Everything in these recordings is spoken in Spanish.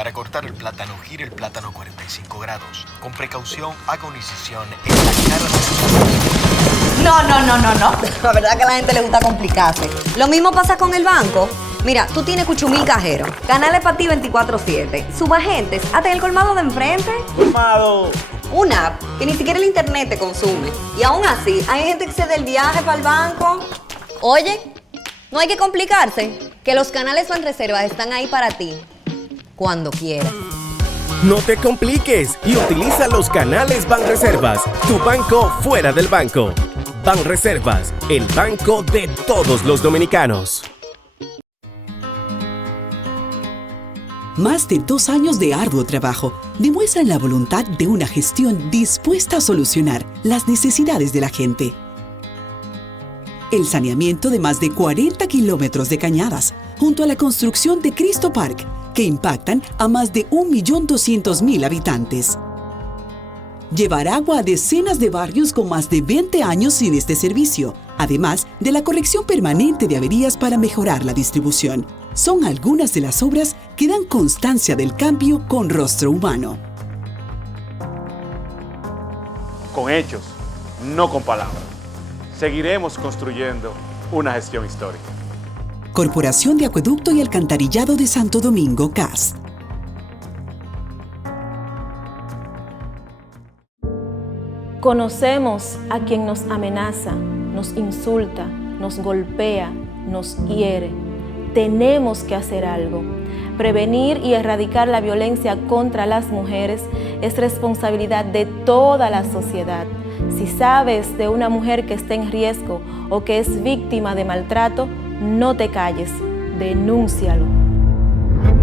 Para cortar el plátano, gire el plátano 45 grados. Con precaución, haga una incisión en la cara de... No. La verdad que a la gente le gusta complicarse. Lo mismo pasa con el banco. Mira, tú tienes cuchumil cajeros, canales para ti 24/7, subagentes, hasta en el colmado de enfrente. ¡Colmado! Una app que ni siquiera el internet te consume. Y aún así, hay gente que se da el viaje para el banco. Oye, no hay que complicarse, que los canales Banreservas están ahí para ti, cuando quieras. No te compliques y utiliza los canales Banreservas, tu banco fuera del banco. Banreservas, el banco de todos los dominicanos. Más de 2 años de arduo trabajo demuestran la voluntad de una gestión dispuesta a solucionar las necesidades de la gente. El saneamiento de más de 40 kilómetros de cañadas, junto a la construcción de Cristo Park, que impactan a más de 1.200.000 habitantes. Llevar agua a decenas de barrios con más de 20 años sin este servicio, además de la corrección permanente de averías para mejorar la distribución. Son algunas de las obras que dan constancia del cambio con rostro humano. Con hechos, no con palabras. Seguiremos construyendo una gestión histórica. Corporación de Acueducto y Alcantarillado de Santo Domingo, CAS. Conocemos a quien nos amenaza, nos insulta, nos golpea, nos hiere. Tenemos que hacer algo. Prevenir y erradicar la violencia contra las mujeres es responsabilidad de toda la sociedad. Si sabes de una mujer que está en riesgo o que es víctima de maltrato, no te calles, denúncialo.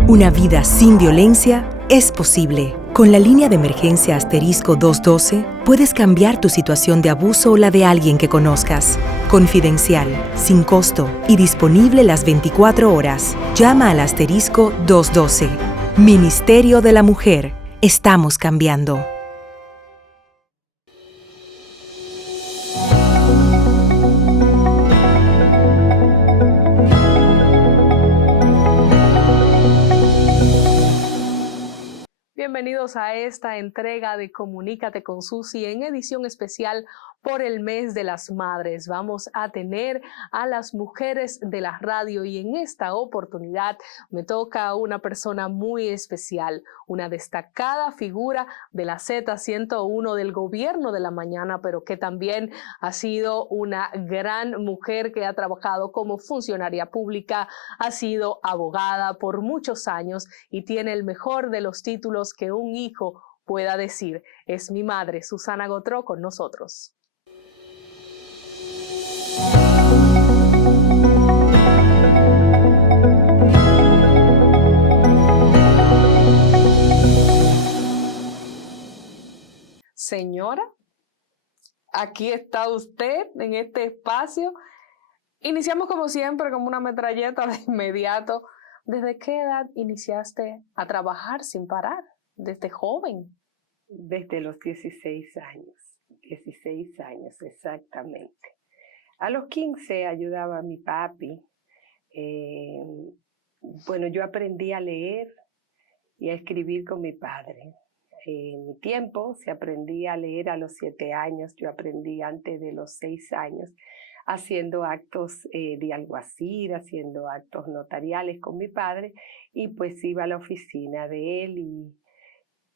Una vida sin violencia es posible. Con la línea de emergencia asterisco 212 puedes cambiar tu situación de abuso o la de alguien que conozcas. Confidencial, sin costo y disponible las 24 horas. Llama al asterisco 212. Ministerio de la Mujer. Estamos cambiando. Bienvenidos a esta entrega de Comunícate con Susi en edición especial por el mes de las madres. Vamos a tener a las mujeres de la radio y en esta oportunidad me toca una persona muy especial, una destacada figura de la Z101 del gobierno de la mañana, pero que también ha sido una gran mujer que ha trabajado como funcionaria pública, ha sido abogada por muchos años y tiene el mejor de los títulos que un hijo pueda decir. Es mi madre, Susana Gotró, con nosotros. Señora, aquí está usted en este espacio. Iniciamos como siempre como una metralleta de inmediato. ¿Desde qué edad iniciaste a trabajar sin parar? ¿Desde joven? Desde los 16 años. 16 años, exactamente. A los 15 ayudaba a mi papi. Bueno, yo aprendí a leer y a escribir con mi padre. En mi tiempo se aprendía a leer a los 7 años, yo aprendí antes de los 6 años, haciendo actos de alguacil, haciendo actos notariales con mi padre, y pues iba a la oficina de él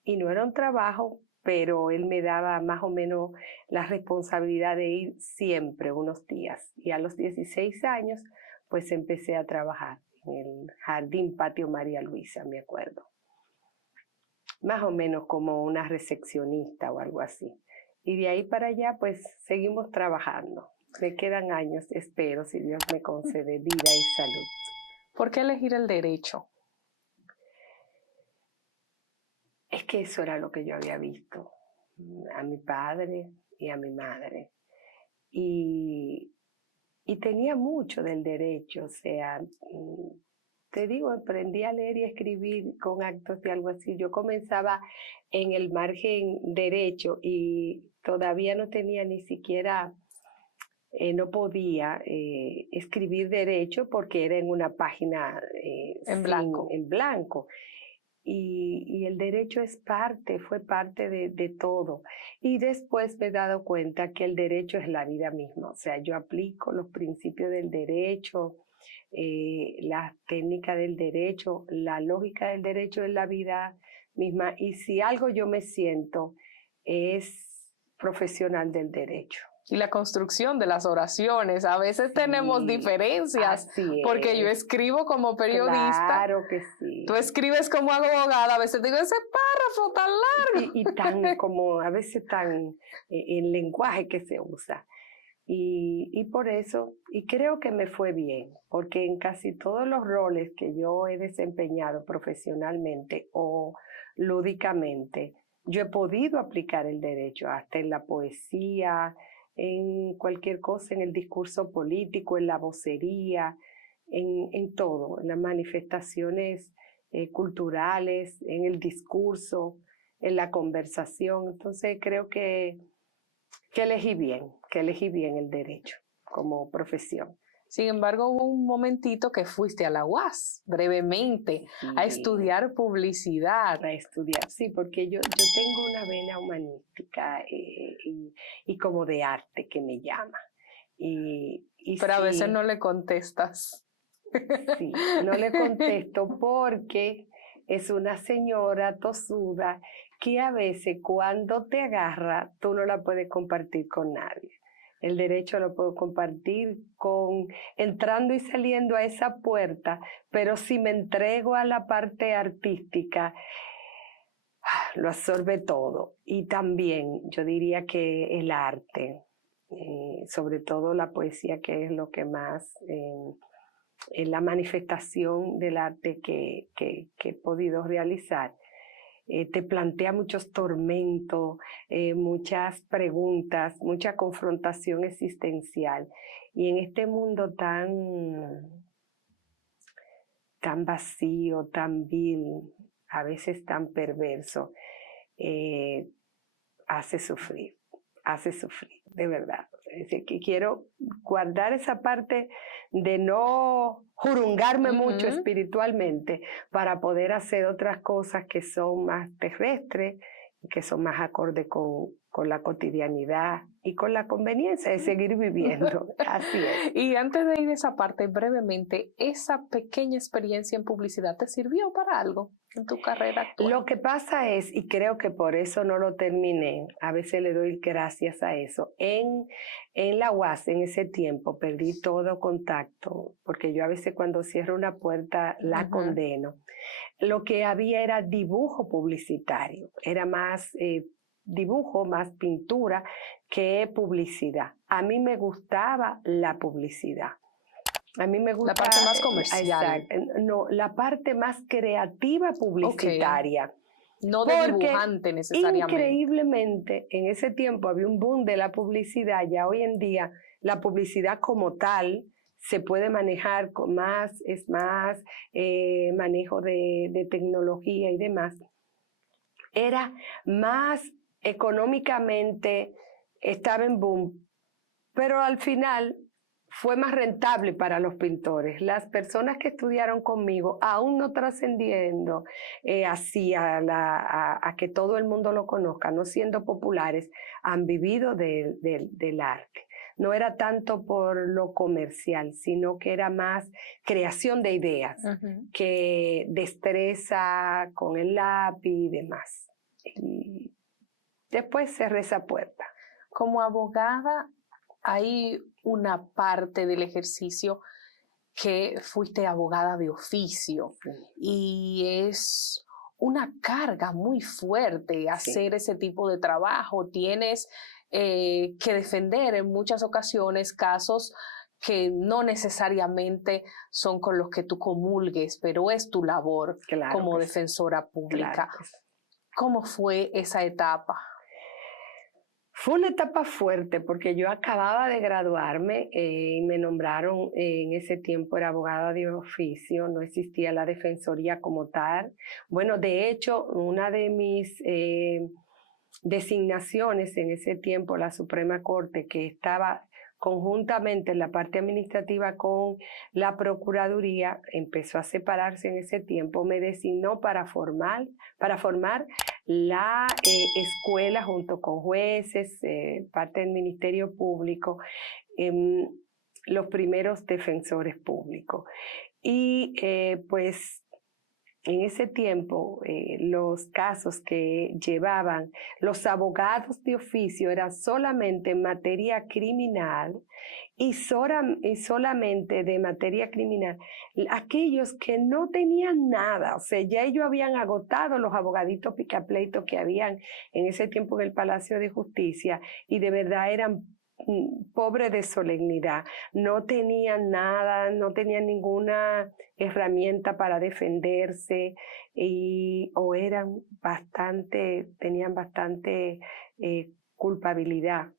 y no era un trabajo, pero él me daba más o menos la responsabilidad de ir siempre unos días. Y a los 16 años pues empecé a trabajar en el Jardín Patio María Luisa, me acuerdo. Más o menos como una recepcionista o algo así. Y de ahí para allá pues seguimos trabajando. Me quedan años, espero, si Dios me concede vida y salud. ¿Por qué elegir el derecho? Es que eso era lo que yo había visto a mi padre y a mi madre. Y tenía mucho del derecho, o sea, te digo, aprendí a leer y a escribir con actos de algo así. Yo comenzaba en el margen derecho y todavía no tenía ni siquiera, no podía escribir derecho porque era en una página en blanco. En blanco. y el derecho fue parte de todo. Y después me he dado cuenta que el derecho es la vida misma. O sea, yo aplico los principios del derecho, la técnica del derecho, la lógica del derecho en la vida misma. Y si algo yo me siento es profesional del derecho. Y la construcción de las oraciones. A veces tenemos diferencias, porque yo escribo como periodista. Claro que sí. Tú escribes como abogada, a veces digo ese párrafo tan largo. Y tan como, a veces tan, el lenguaje que se usa. Y por eso, y creo que me fue bien, porque en casi todos los roles que yo he desempeñado profesionalmente o lúdicamente, yo he podido aplicar el derecho, hasta en la poesía, en cualquier cosa, en el discurso político, en la vocería, en todo, en las manifestaciones culturales, en el discurso, en la conversación. Entonces creo que elegí bien el derecho como profesión. Sin embargo, hubo un momentito que fuiste a la UAS, brevemente, a estudiar publicidad. A estudiar, sí, porque yo tengo una vena humanística y como de arte que me llama. Pero a veces no le contestas. Sí, no le contesto porque es una señora tosuda que a veces cuando te agarra, tú no la puedes compartir con nadie. El derecho lo puedo compartir entrando y saliendo a esa puerta, pero si me entrego a la parte artística, lo absorbe todo. Y también yo diría que el arte, sobre todo la poesía, que es lo que más, la manifestación del arte que he podido realizar, te plantea muchos tormentos, muchas preguntas, mucha confrontación existencial. Y en este mundo tan vacío, tan vil, a veces tan perverso, hace sufrir, de verdad. Es decir, que quiero guardar esa parte de no jurungarme mucho espiritualmente para poder hacer otras cosas que son más terrestres, que son más acordes con la cotidianidad y con la conveniencia de seguir viviendo. Así es. Y antes de ir a esa parte, brevemente, ¿esa pequeña experiencia en publicidad te sirvió para algo en tu carrera actual? Lo que pasa es, y creo que por eso no lo terminé, a veces le doy gracias a eso, en la UAS en ese tiempo perdí todo contacto, porque yo a veces cuando cierro una puerta la condeno. Lo que había era dibujo publicitario, era más dibujo, más pintura que publicidad. A mí me gustaba la publicidad. A mí me gusta la parte más comercial. No, la parte más creativa publicitaria. Okay. No de dibujante necesariamente. Increíblemente, en ese tiempo había un boom de la publicidad. Ya hoy en día la publicidad como tal se puede manejar con más manejo de tecnología y demás. Era más económicamente, estaba en boom, pero al final fue más rentable para los pintores. Las personas que estudiaron conmigo, aún no trascendiendo así a que todo el mundo lo conozca, no siendo populares, han vivido del arte. No era tanto por lo comercial, sino que era más creación de ideas, que destreza con el lápiz y demás. Y después cerré esa puerta. Como abogada, hay una parte del ejercicio que fuiste abogada de oficio y es una carga muy fuerte hacer ese tipo de trabajo. Tienes que defender en muchas ocasiones casos que no necesariamente son con los que tú comulgues, pero es tu labor como defensora pública. ¿Cómo fue esa etapa? Fue una etapa fuerte porque yo acababa de graduarme y me nombraron, en ese tiempo era abogada de oficio, no existía la defensoría como tal. Bueno, de hecho, una de mis designaciones en ese tiempo, la Suprema Corte, que estaba conjuntamente la parte administrativa con la Procuraduría empezó a separarse en ese tiempo, me designó para formar la escuela junto con jueces, parte del Ministerio Público, los primeros defensores públicos. Y pues en ese tiempo los casos que llevaban los abogados de oficio eran solamente en materia criminal y solamente de materia criminal aquellos que no tenían nada, o sea, ya ellos habían agotado los abogaditos picapleitos que habían en ese tiempo en el Palacio de Justicia y de verdad eran pobre de solemnidad, no tenían nada, no tenían ninguna herramienta para defenderse o tenían bastante culpabilidad.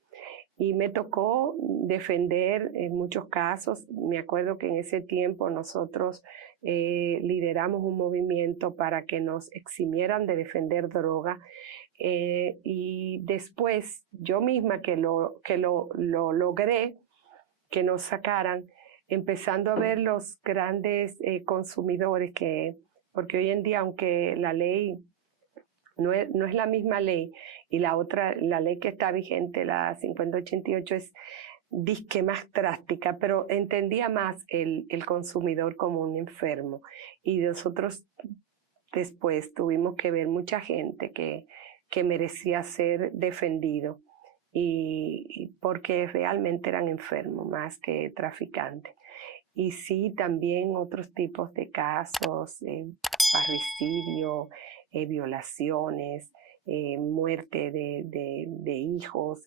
Y me tocó defender en muchos casos. Me acuerdo que en ese tiempo nosotros lideramos un movimiento para que nos eximieran de defender droga. Y después yo misma que lo logré, que nos sacaran, empezando a ver los grandes consumidores porque hoy en día, aunque la ley no es la misma ley, y la ley que está vigente, la 5088, es disque más drástica, pero entendía más el consumidor como un enfermo. Y nosotros después tuvimos que ver mucha gente que merecía ser defendido y porque realmente eran enfermos más que traficantes. Y sí, también otros tipos de casos, parricidio, violaciones, muerte de hijos,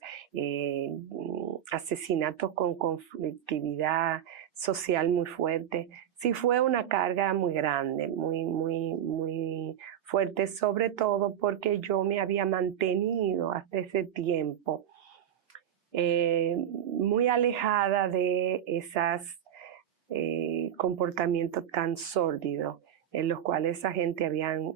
asesinatos con conflictividad social muy fuerte. Sí, fue una carga muy grande, muy fuerte, sobre todo porque yo me había mantenido hasta ese tiempo muy alejada de esos comportamientos tan sórdidos en los cuales esa gente habían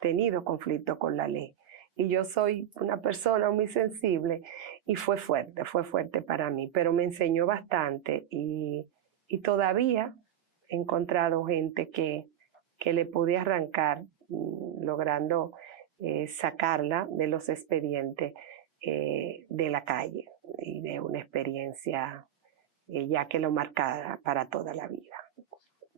tenido conflicto con la ley. Y yo soy una persona muy sensible y fue fuerte para mí, pero me enseñó bastante y todavía he encontrado gente que le pude arrancar, logrando sacarla de los expedientes de la calle y de una experiencia ya que lo marcara para toda la vida.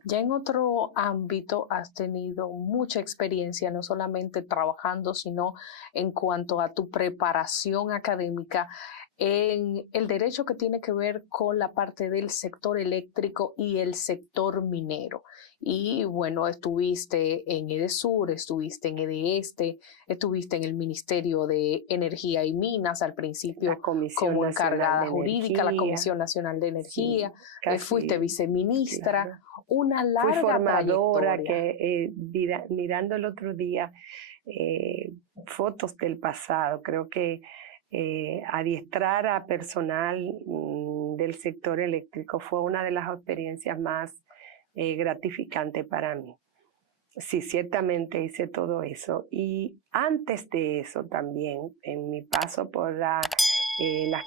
Ya en otro ámbito has tenido mucha experiencia, no solamente trabajando, sino en cuanto a tu preparación académica en el derecho que tiene que ver con la parte del sector eléctrico y el sector minero. Y bueno, estuviste en EDESUR, estuviste en EDEESTE, estuviste en el Ministerio de Energía y Minas al principio como encargada jurídica, la Comisión Nacional de Energía, sí, fuiste viceministra, claro. Una larga Fui formadora trayectoria. Que mirando el otro día fotos del pasado, creo que adiestrar a personal del sector eléctrico fue una de las experiencias más gratificantes para mí. Sí, ciertamente hice todo eso. Y antes de eso también, en mi paso por las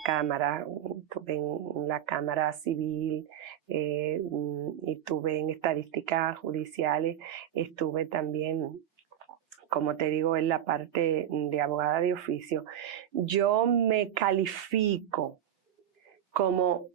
cámaras, estuve en la Cámara Civil y estuve en estadísticas judiciales, estuve también, como te digo, en la parte de abogada de oficio. Yo me califico como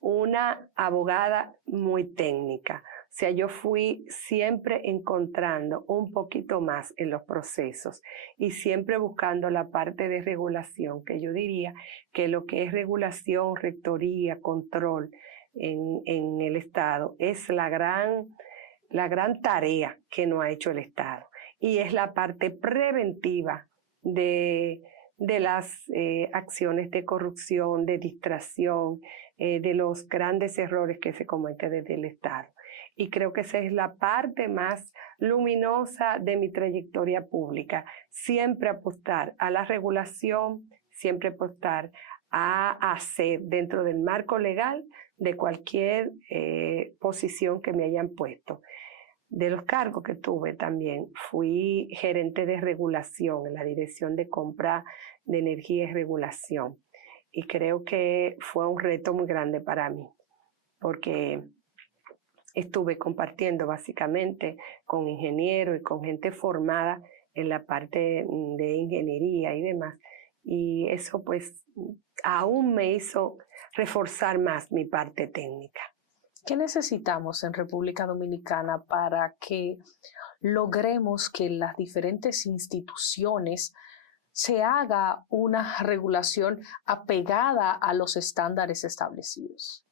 una abogada muy técnica. O sea, yo fui siempre encontrando un poquito más en los procesos y siempre buscando la parte de regulación, que yo diría que lo que es regulación, rectoría, control en el Estado es la gran tarea que no ha hecho el Estado. Y es la parte preventiva de las acciones de corrupción, de distracción, de los grandes errores que se cometen desde el Estado. Y creo que esa es la parte más luminosa de mi trayectoria pública. Siempre apostar a la regulación, siempre apostar a hacer dentro del marco legal de cualquier posición que me hayan puesto. De los cargos que tuve también, fui gerente de regulación en la Dirección de Compra de Energía y Regulación. y creo que fue un reto muy grande para mí, porque estuve compartiendo básicamente con ingenieros y con gente formada en la parte de ingeniería y demás. Y eso pues aún me hizo reforzar más mi parte técnica. ¿Qué necesitamos en República Dominicana para que logremos que en las diferentes instituciones se haga una regulación apegada a los estándares establecidos?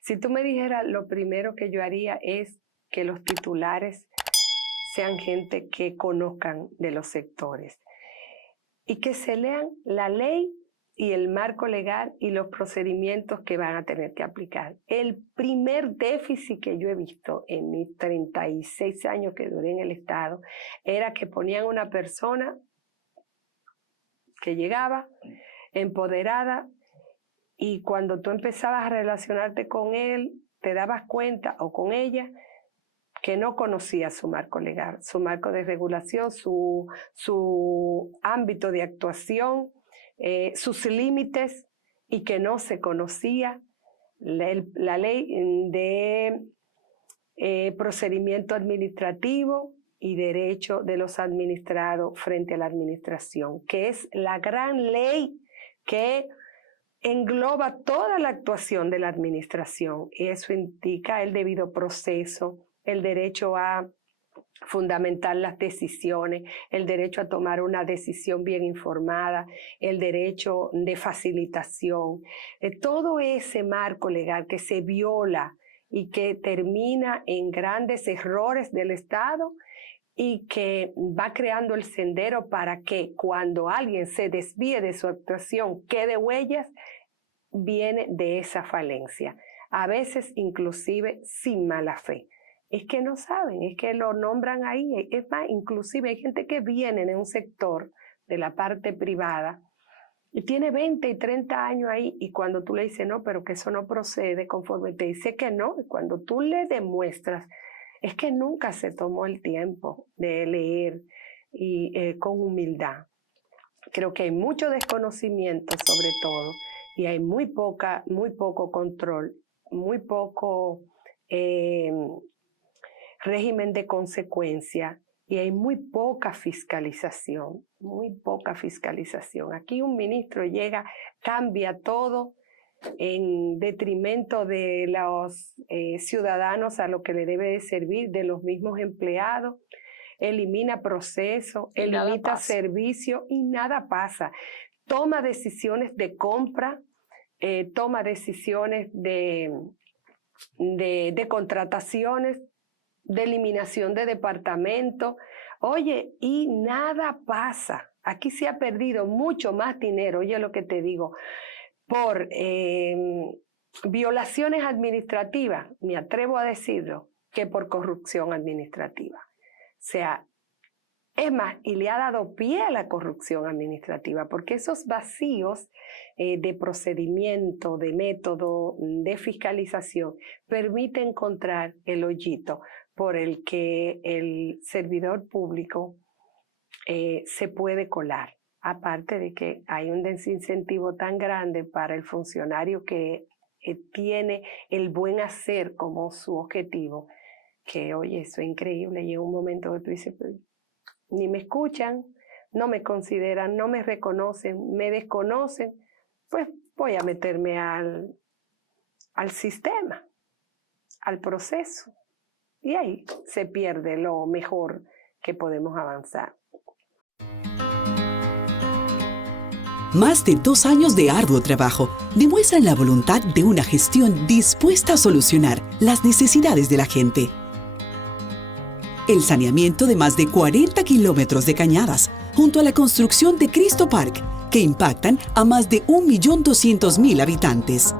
Si tú me dijeras, lo primero que yo haría es que los titulares sean gente que conozcan de los sectores y que se lean la ley y el marco legal y los procedimientos que van a tener que aplicar. El primer déficit que yo he visto en mis 36 años que duré en el Estado era que ponían una persona que llegaba empoderada, y cuando tú empezabas a relacionarte con él, te dabas cuenta, o con ella, que no conocía su marco legal, su marco de regulación, su ámbito de actuación, sus límites, y que no se conocía la ley de procedimiento administrativo y derecho de los administrados frente a la administración, que es la gran ley que engloba toda la actuación de la administración, y eso indica el debido proceso, el derecho a fundamentar las decisiones, el derecho a tomar una decisión bien informada, el derecho de facilitación, todo ese marco legal que se viola y que termina en grandes errores del Estado y que va creando el sendero para que cuando alguien se desvíe de su actuación quede huellas, viene de esa falencia, a veces inclusive sin mala fe. Es que no saben, es que lo nombran ahí. Es más, inclusive hay gente que viene de un sector de la parte privada y tiene 20 y 30 años ahí, y cuando tú le dices no, pero que eso no procede, conforme te dice que no, y cuando tú le demuestras, es que nunca se tomó el tiempo de leer y con humildad. Creo que hay mucho desconocimiento sobre todo, y hay muy poco control, muy poco régimen de consecuencia, y hay muy poca fiscalización, muy poca fiscalización. Aquí un ministro llega, cambia todo en detrimento de los ciudadanos a lo que le debe de servir, de los mismos empleados, elimina procesos, elimina servicios y nada pasa. Toma decisiones de compra, toma decisiones de contrataciones, de eliminación de departamentos. Oye, y nada pasa. Aquí se ha perdido mucho más dinero, oye lo que te digo, por violaciones administrativas, me atrevo a decirlo, que por corrupción administrativa. O sea, es más, y le ha dado pie a la corrupción administrativa, porque esos vacíos de procedimiento, de método, de fiscalización, permiten encontrar el hoyito por el que el servidor público se puede colar. Aparte de que hay un desincentivo tan grande para el funcionario que tiene el buen hacer como su objetivo, que oye, eso es increíble. Llega un momento que tú dices, ni me escuchan, no me consideran, no me reconocen, me desconocen, pues voy a meterme al sistema, al proceso. Y ahí se pierde lo mejor que podemos avanzar. Más de 2 años de arduo trabajo demuestran la voluntad de una gestión dispuesta a solucionar las necesidades de la gente. El saneamiento de más de 40 kilómetros de cañadas, junto a la construcción de Cristo Park, que impactan a más de 1.200.000 habitantes.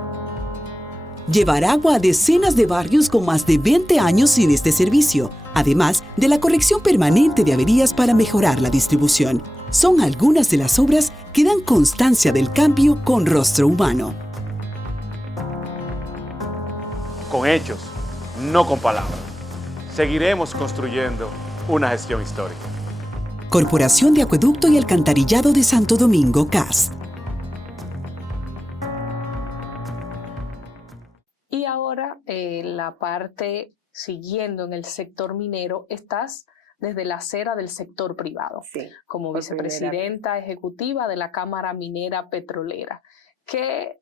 Llevar agua a decenas de barrios con más de 20 años sin este servicio, además de la corrección permanente de averías para mejorar la distribución. Son algunas de las obras que dan constancia del cambio con rostro humano. Con hechos, no con palabras. Seguiremos construyendo una gestión histórica. Corporación de Acueducto y Alcantarillado de Santo Domingo, CAS. la parte, siguiendo en el sector minero, estás desde la acera del sector privado, Sí, como por vicepresidenta ejecutiva de la Cámara Minera Petrolera, que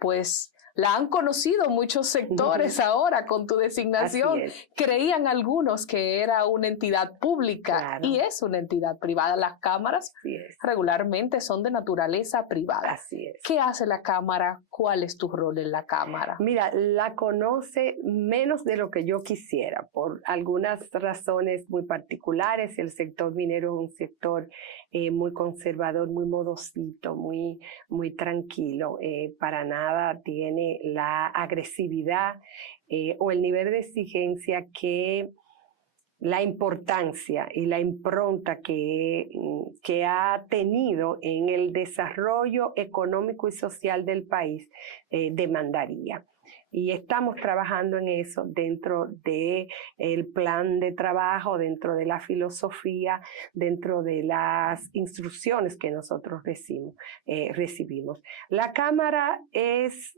pues la han conocido muchos sectores ahora con tu designación. Así es. Creían algunos que era una entidad pública, Claro. y es una entidad privada. Las cámaras Así es. regularmente son de naturaleza privada. Así es. ¿Qué hace la Cámara? ¿Cuál es tu rol en la Cámara? Mira, la conoce menos de lo que yo quisiera, por algunas razones muy particulares. El sector minero es un sector muy conservador, muy modosito, muy tranquilo. Para nada tiene la agresividad o el nivel de exigencia que la importancia y la impronta que ha tenido en el desarrollo económico y social del país demandaría. Y estamos trabajando en eso dentro del plan de trabajo, dentro de la filosofía, dentro de las instrucciones que nosotros recibimos. La Cámara es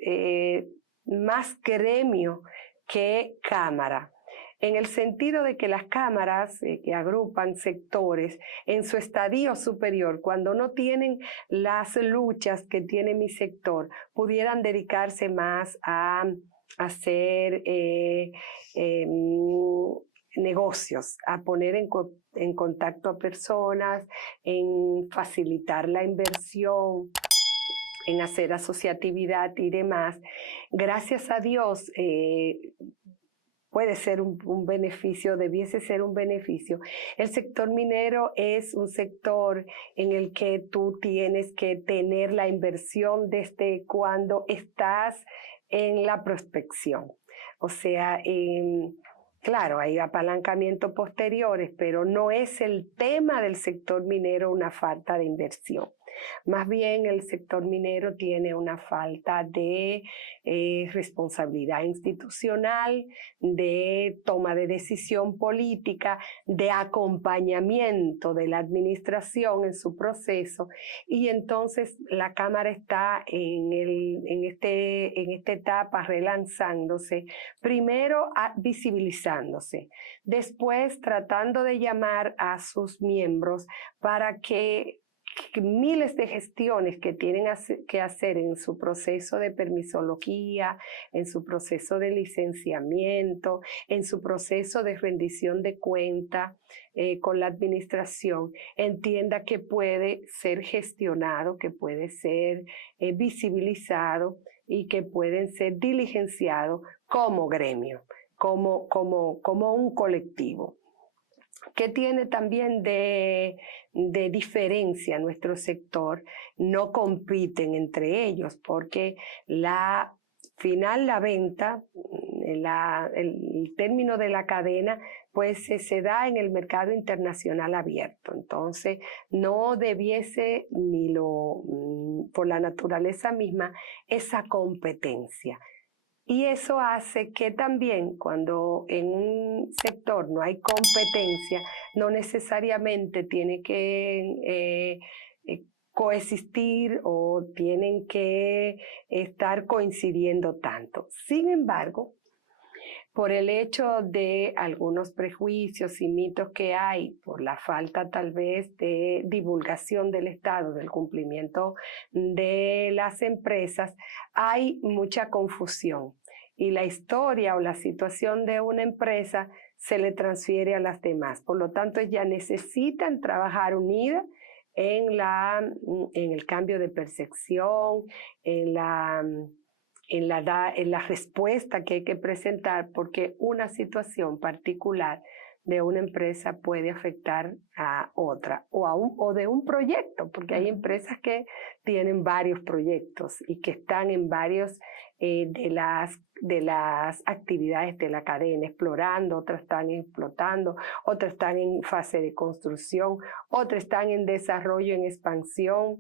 más gremio que Cámara, en el sentido de que las cámaras que agrupan sectores en su estadio superior, cuando no tienen las luchas que tiene mi sector, pudieran dedicarse más a hacer negocios, a poner en contacto a personas, en facilitar la inversión, en hacer asociatividad y demás. Gracias a Dios, puede ser un beneficio, debiese ser un beneficio. El sector minero es un sector en el que tú tienes que tener la inversión desde cuando estás en la prospección. O sea, claro, hay apalancamientos posteriores, pero no es el tema del sector minero una falta de inversión. Más bien el sector minero tiene una falta de responsabilidad institucional, de toma de decisión política, de acompañamiento de la administración en su proceso, y entonces la Cámara está en esta etapa relanzándose, primero visibilizándose, después tratando de llamar a sus miembros para que miles de gestiones que tienen que hacer en su proceso de permisología, en su proceso de licenciamiento, en su proceso de rendición de cuenta con la administración, entienda que puede ser gestionado, que puede ser visibilizado y que pueden ser diligenciados como gremio, como un colectivo. ¿Qué tiene también de diferencia nuestro sector? No compiten entre ellos, porque la venta, el término de la cadena, pues se da en el mercado internacional abierto. Entonces, no debiese por la naturaleza misma, esa competencia. Y eso hace que también cuando en un sector no hay competencia, no necesariamente tiene que coexistir o tienen que estar coincidiendo tanto. Sin embargo, por el hecho de algunos prejuicios y mitos que hay, por la falta tal vez de divulgación del Estado, del cumplimiento de las empresas, hay mucha confusión. Y la historia o la situación de una empresa se le transfiere a las demás. Por lo tanto, ellas necesitan trabajar unidas en el cambio de percepción, en la respuesta que hay que presentar, porque una situación particular de una empresa puede afectar a otra o de un proyecto, porque hay empresas que tienen varios proyectos y que están en varios de las actividades de la cadena, explorando, otras están explotando, otras están en fase de construcción, otras están en desarrollo, en expansión,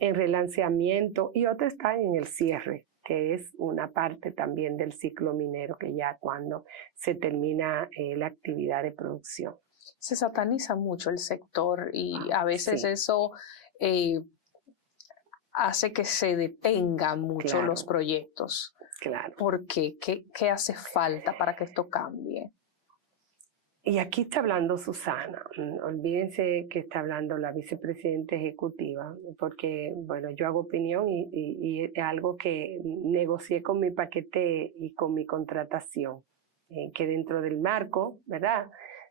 en relanceamiento, y otras están en el cierre, que es una parte también del ciclo minero, que ya cuando se termina la actividad de producción. Se sataniza mucho el sector y a veces sí. Eso hace que se detengan mucho los proyectos. Claro. ¿Por qué? ¿Qué hace falta para que esto cambie? Y aquí está hablando Susana. Olvídense que está hablando la vicepresidenta ejecutiva, porque, bueno, yo hago opinión y es algo que negocié con mi paquete y con mi contratación, que dentro del marco, ¿verdad?,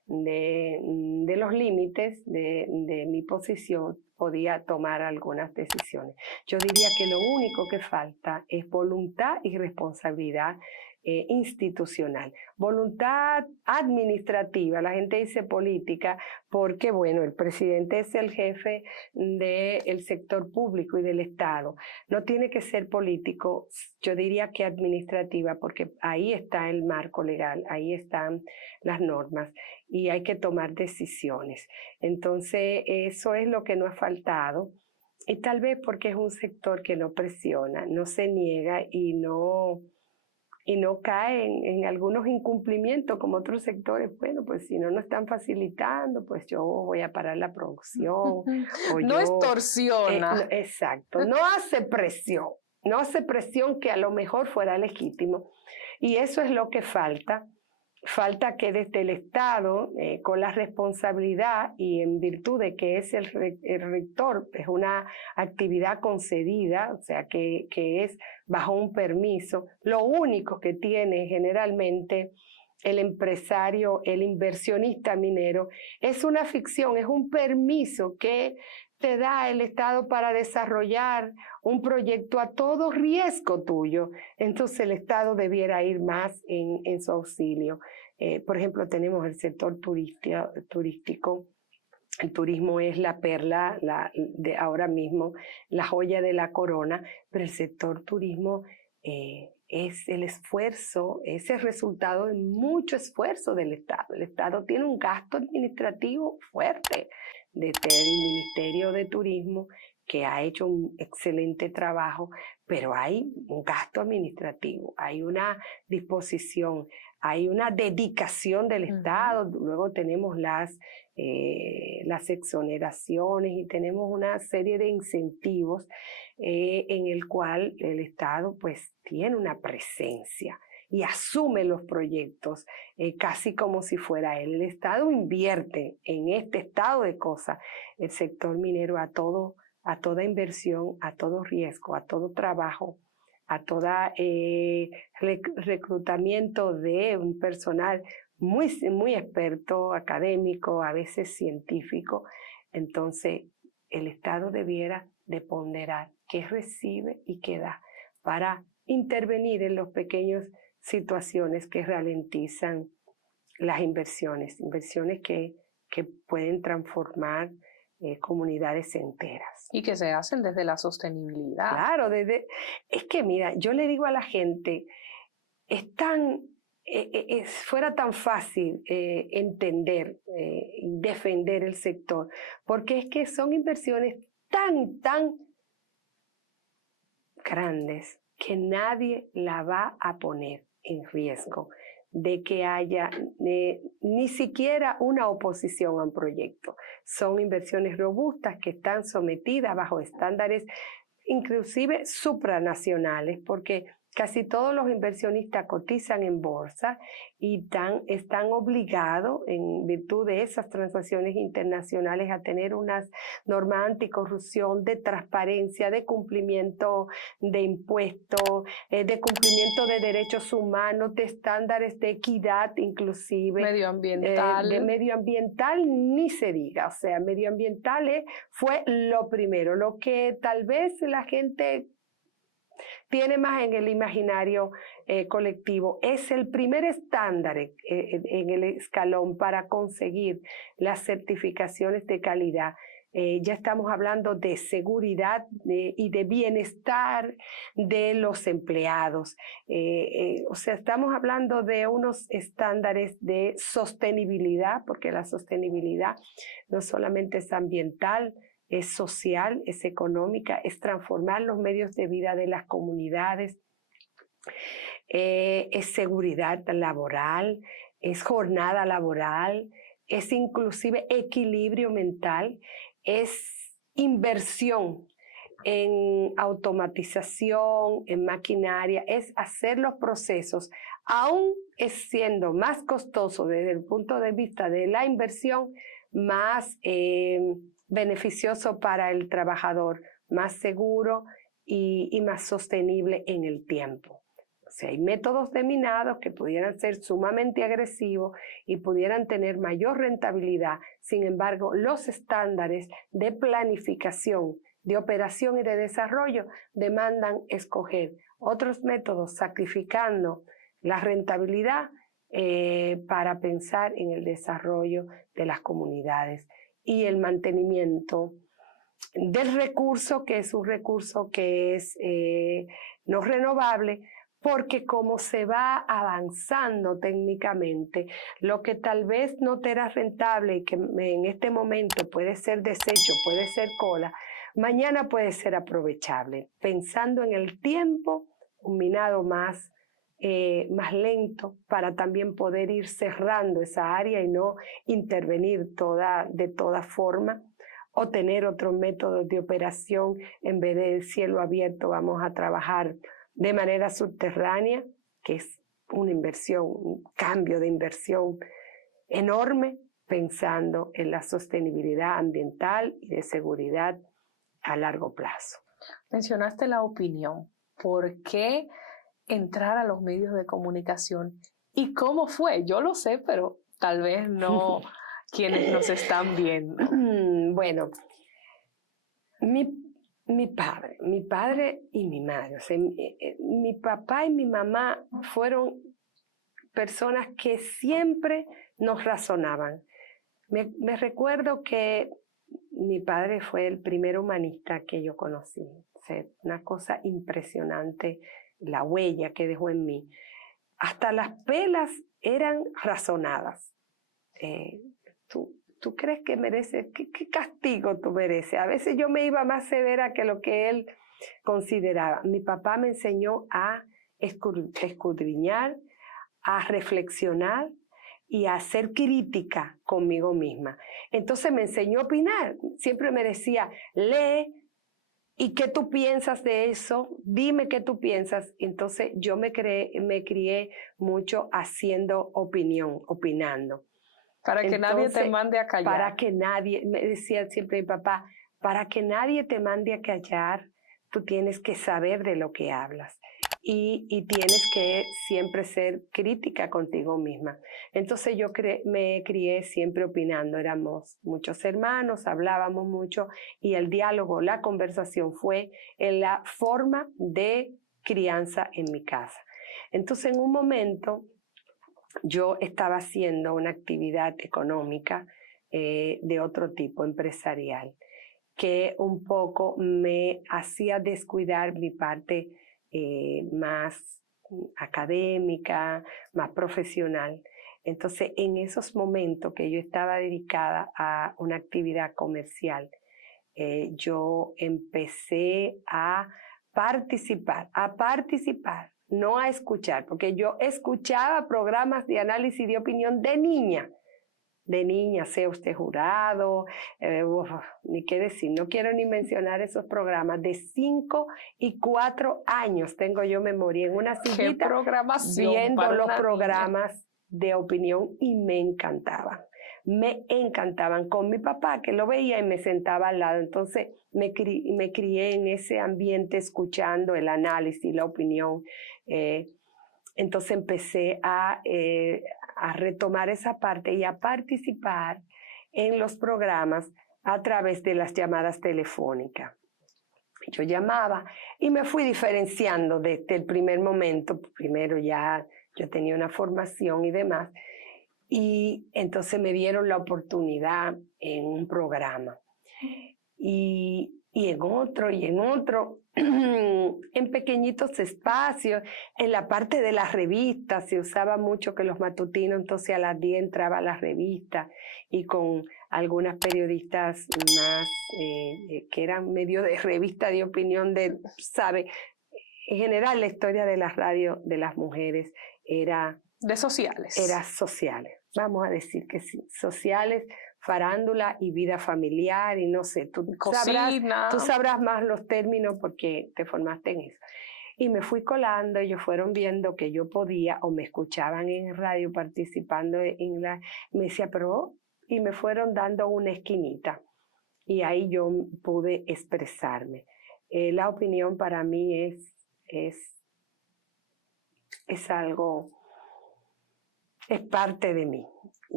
de los límites de mi posición podía tomar algunas decisiones. Yo diría que lo único que falta es voluntad y responsabilidad institucional. Voluntad administrativa, la gente dice política, porque bueno, el presidente es el jefe del sector público y del Estado. No tiene que ser político, yo diría que administrativa, porque ahí está el marco legal, ahí están las normas y hay que tomar decisiones. Entonces, eso es lo que nos ha faltado. Y tal vez porque es un sector que no presiona, no se niega y no cae en algunos incumplimientos como otros sectores. Bueno, pues si no nos están facilitando, pues yo voy a parar la producción. O no extorsiona. Exacto, no hace presión que a lo mejor fuera legítimo. Y eso es lo que falta. Falta que desde el Estado, con la responsabilidad y en virtud de que es el rector, es una actividad concedida, o sea, que es bajo un permiso, lo único que tiene generalmente el empresario, el inversionista minero, es una ficción, es un permiso que te da el Estado para desarrollar un proyecto a todo riesgo tuyo. Entonces el Estado debiera ir más en su auxilio. Por ejemplo, tenemos el sector turístico. El turismo es la perla de ahora mismo, la joya de la corona, pero el sector turismo es el esfuerzo, es el resultado de mucho esfuerzo del Estado. El Estado tiene un gasto administrativo fuerte desde el Ministerio de Turismo, que ha hecho un excelente trabajo, pero hay un gasto administrativo, hay una disposición, hay una dedicación del Estado. Luego tenemos las exoneraciones y tenemos una serie de incentivos en el cual el Estado pues tiene una presencia y asume los proyectos casi como si fuera él. El Estado invierte en este estado de cosas. El sector minero a toda inversión, a todo riesgo, a todo trabajo, a todo reclutamiento de un personal muy, muy experto, académico, a veces científico. Entonces, el Estado debiera de ponderar qué recibe y qué da para intervenir en las pequeñas situaciones que ralentizan las inversiones que pueden transformar comunidades enteras. Y que se hacen desde la sostenibilidad. Claro, es que mira, yo le digo a la gente, fuera tan fácil entender y defender el sector, porque es que son inversiones tan grandes que nadie la va a poner en riesgo de que haya ni siquiera una oposición a un proyecto. Son inversiones robustas que están sometidas bajo estándares inclusive supranacionales, porque casi todos los inversionistas cotizan en bolsa y están obligados, en virtud de esas transacciones internacionales, a tener unas normas anticorrupción, de transparencia, de cumplimiento de impuestos, de cumplimiento de derechos humanos, de estándares de equidad inclusive. Medioambiental. De medioambiental ni se diga. O sea, medioambiental fue lo primero, lo que tal vez la gente tiene más en el imaginario colectivo. Es el primer estándar en el escalón para conseguir las certificaciones de calidad. Ya estamos hablando de seguridad y de bienestar de los empleados. O sea, estamos hablando de unos estándares de sostenibilidad, porque la sostenibilidad no solamente es ambiental, es social, es económica, es transformar los medios de vida de las comunidades, es seguridad laboral, es jornada laboral, es inclusive equilibrio mental, es inversión en automatización, en maquinaria, es hacer los procesos, aún siendo más costoso desde el punto de vista de la inversión, más beneficioso para el trabajador, más seguro y más sostenible en el tiempo. O sea, hay métodos de minado que pudieran ser sumamente agresivos y pudieran tener mayor rentabilidad. Sin embargo, los estándares de planificación, de operación y de desarrollo demandan escoger otros métodos, sacrificando la rentabilidad para pensar en el desarrollo de las comunidades y el mantenimiento del recurso, que es un recurso que es no renovable, porque como se va avanzando técnicamente, lo que tal vez no te era rentable y que en este momento puede ser desecho, puede ser cola, mañana puede ser aprovechable, pensando en el tiempo, un minado más lento para también poder ir cerrando esa área y no intervenir de toda forma, o tener otros métodos de operación. En vez de cielo abierto vamos a trabajar de manera subterránea, que es una inversión, un cambio de inversión enorme, pensando en la sostenibilidad ambiental y de seguridad a largo plazo. Mencionaste la opinión. ¿Por qué entrar a los medios de comunicación? ¿Y cómo fue? Yo lo sé, pero tal vez no quienes nos están viendo. Bueno, mi padre y mi madre, o sea, mi papá y mi mamá fueron personas que siempre nos razonaban. Me recuerdo que mi padre fue el primer humanista que yo conocí. O sea, una cosa impresionante, la huella que dejó en mí. Hasta las pelas eran razonadas. ¿Tú crees que mereces? ¿Qué castigo tú mereces? A veces yo me iba más severa que lo que él consideraba. Mi papá me enseñó a escudriñar, a reflexionar y a ser crítica conmigo misma. Entonces me enseñó a opinar. Siempre me decía, lee, ¿y qué tú piensas de eso? Dime qué tú piensas. Entonces yo me crié mucho haciendo opinión, opinando. Para que nadie te mande a callar. Para que nadie, me decía siempre mi papá, para que nadie te mande a callar, tú tienes que saber de lo que hablas. Y tienes que siempre ser crítica contigo misma. Entonces yo me crié siempre opinando. Éramos muchos hermanos, hablábamos mucho y el diálogo, la conversación fue en la forma de crianza en mi casa. Entonces en un momento yo estaba haciendo una actividad económica de otro tipo, empresarial, que un poco me hacía descuidar mi parte más académica, más profesional. Entonces, en esos momentos que yo estaba dedicada a una actividad comercial, yo empecé a participar, no a escuchar, porque yo escuchaba programas de análisis de opinión de niña, sea usted jurado, ni qué decir, no quiero ni mencionar esos programas. De 5 y 4 años tengo yo memoria en una sillita viendo los programas de opinión y me encantaban con mi papá que lo veía y me sentaba al lado. Entonces me crié en ese ambiente escuchando el análisis, la opinión. Entonces empecé a retomar esa parte y a participar en los programas a través de las llamadas telefónicas. Yo llamaba y me fui diferenciando desde el primer momento. Primero ya yo tenía una formación y demás, y entonces me dieron la oportunidad en un programa y en otro y en otro, en pequeñitos espacios. En la parte de las revistas se usaba mucho que los matutinos, entonces a las 10 entraba la revista y con algunas periodistas más que eran medio de revista de opinión, ¿sabe? En general la historia de la radio de las mujeres era... De sociales. Era sociales. Vamos a decir que sí, sociales, farándula y vida familiar y no sé, tú sabrás más los términos porque te formaste en eso. Y me fui colando, ellos fueron viendo que yo podía o me escuchaban en radio participando me decía, pero, y me fueron dando una esquinita y ahí yo pude expresarme. La opinión para mí es algo, es parte de mí.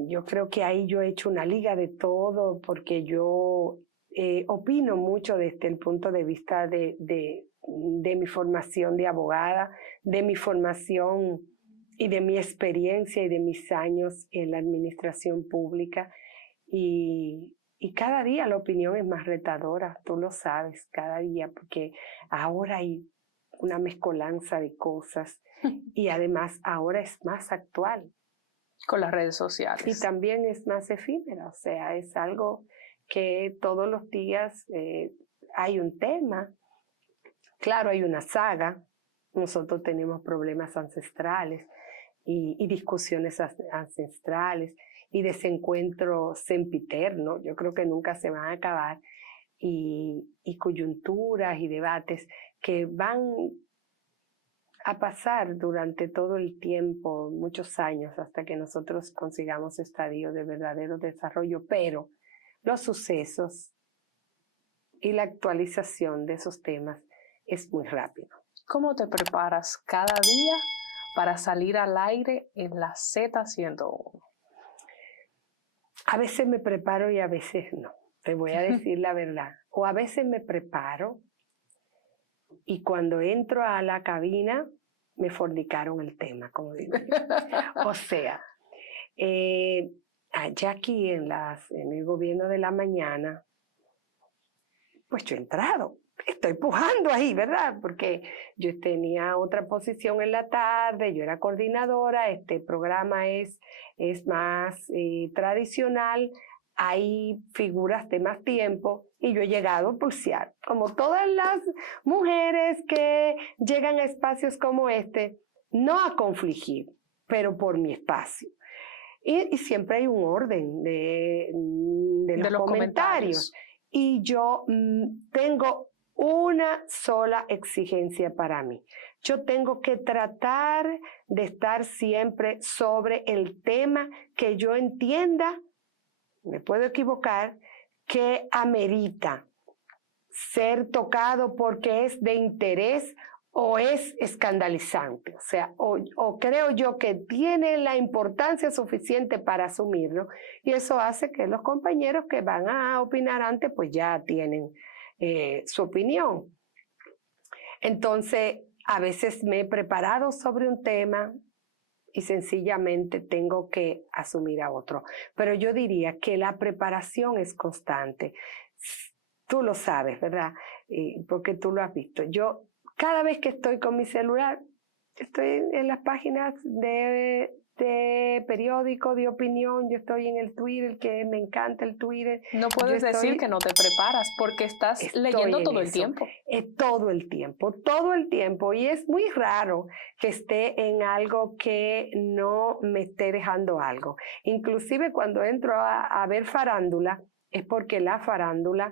Yo creo que ahí yo he hecho una liga de todo porque yo opino mucho desde el punto de vista de mi formación de abogada, de mi formación y de mi experiencia y de mis años en la administración pública. Y cada día la opinión es más retadora, tú lo sabes, cada día, porque ahora hay una mezcolanza de cosas y además ahora es más actual. Con las redes sociales. Y también es más efímera, o sea, es algo que todos los días hay un tema. Claro, hay una saga, nosotros tenemos problemas ancestrales y discusiones ancestrales y desencuentros sempiternos, yo creo que nunca se van a acabar, y coyunturas y debates que van a pasar durante todo el tiempo, muchos años, hasta que nosotros consigamos estadio de verdadero desarrollo, pero los sucesos y la actualización de esos temas es muy rápido. ¿Cómo te preparas cada día para salir al aire en la Z101? A veces me preparo y a veces no, te voy a decir la verdad. O a veces me preparo y cuando entro a la cabina me fornicaron el tema, como digo yo. O sea, ya aquí en el gobierno de la mañana, pues yo he entrado. Estoy pujando ahí, ¿verdad? Porque yo tenía otra posición en la tarde, yo era coordinadora, este programa es más tradicional, hay figuras de más tiempo y yo he llegado a pulsear, como todas las mujeres que llegan a espacios como este, no a confligir, pero por mi espacio. Y siempre hay un orden de los comentarios. Y yo tengo una sola exigencia para mí. Yo tengo que tratar de estar siempre sobre el tema que yo entienda, me puedo equivocar, que amerita ser tocado porque es de interés o es escandalizante. O sea, o creo yo que tiene la importancia suficiente para asumirlo y eso hace que los compañeros que van a opinar antes pues ya tienen su opinión. Entonces, a veces me he preparado sobre un tema y sencillamente tengo que asumir a otro. Pero yo diría que la preparación es constante. Tú lo sabes, ¿verdad? Porque tú lo has visto. Yo, cada vez que estoy con mi celular, estoy en las páginas de periódico, de opinión, yo estoy en el Twitter, que me encanta el Twitter. No puedes decir que no te preparas porque estás leyendo todo el tiempo. Todo el tiempo. Y es muy raro que esté en algo que no me esté dejando algo. Inclusive cuando entro a ver farándula, es porque la farándula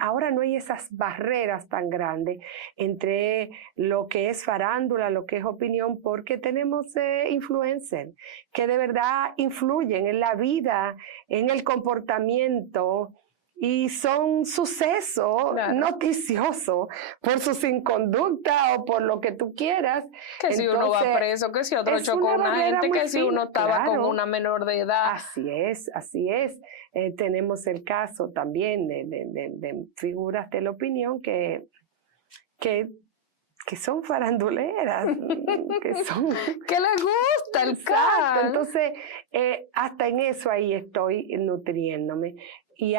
ahora no hay esas barreras tan grandes entre lo que es farándula, lo que es opinión, porque tenemos influencers que de verdad influyen en la vida, en el comportamiento y son sucesos noticiosos por sus inconductas o por lo que tú quieras. Que entonces, si uno va preso, que si otro chocó a una gente, que si uno estaba con una menor de edad. Así es. Tenemos el caso también de figuras de la opinión que son faranduleras, que les gusta el caso. Entonces, hasta en eso ahí estoy nutriéndome. Y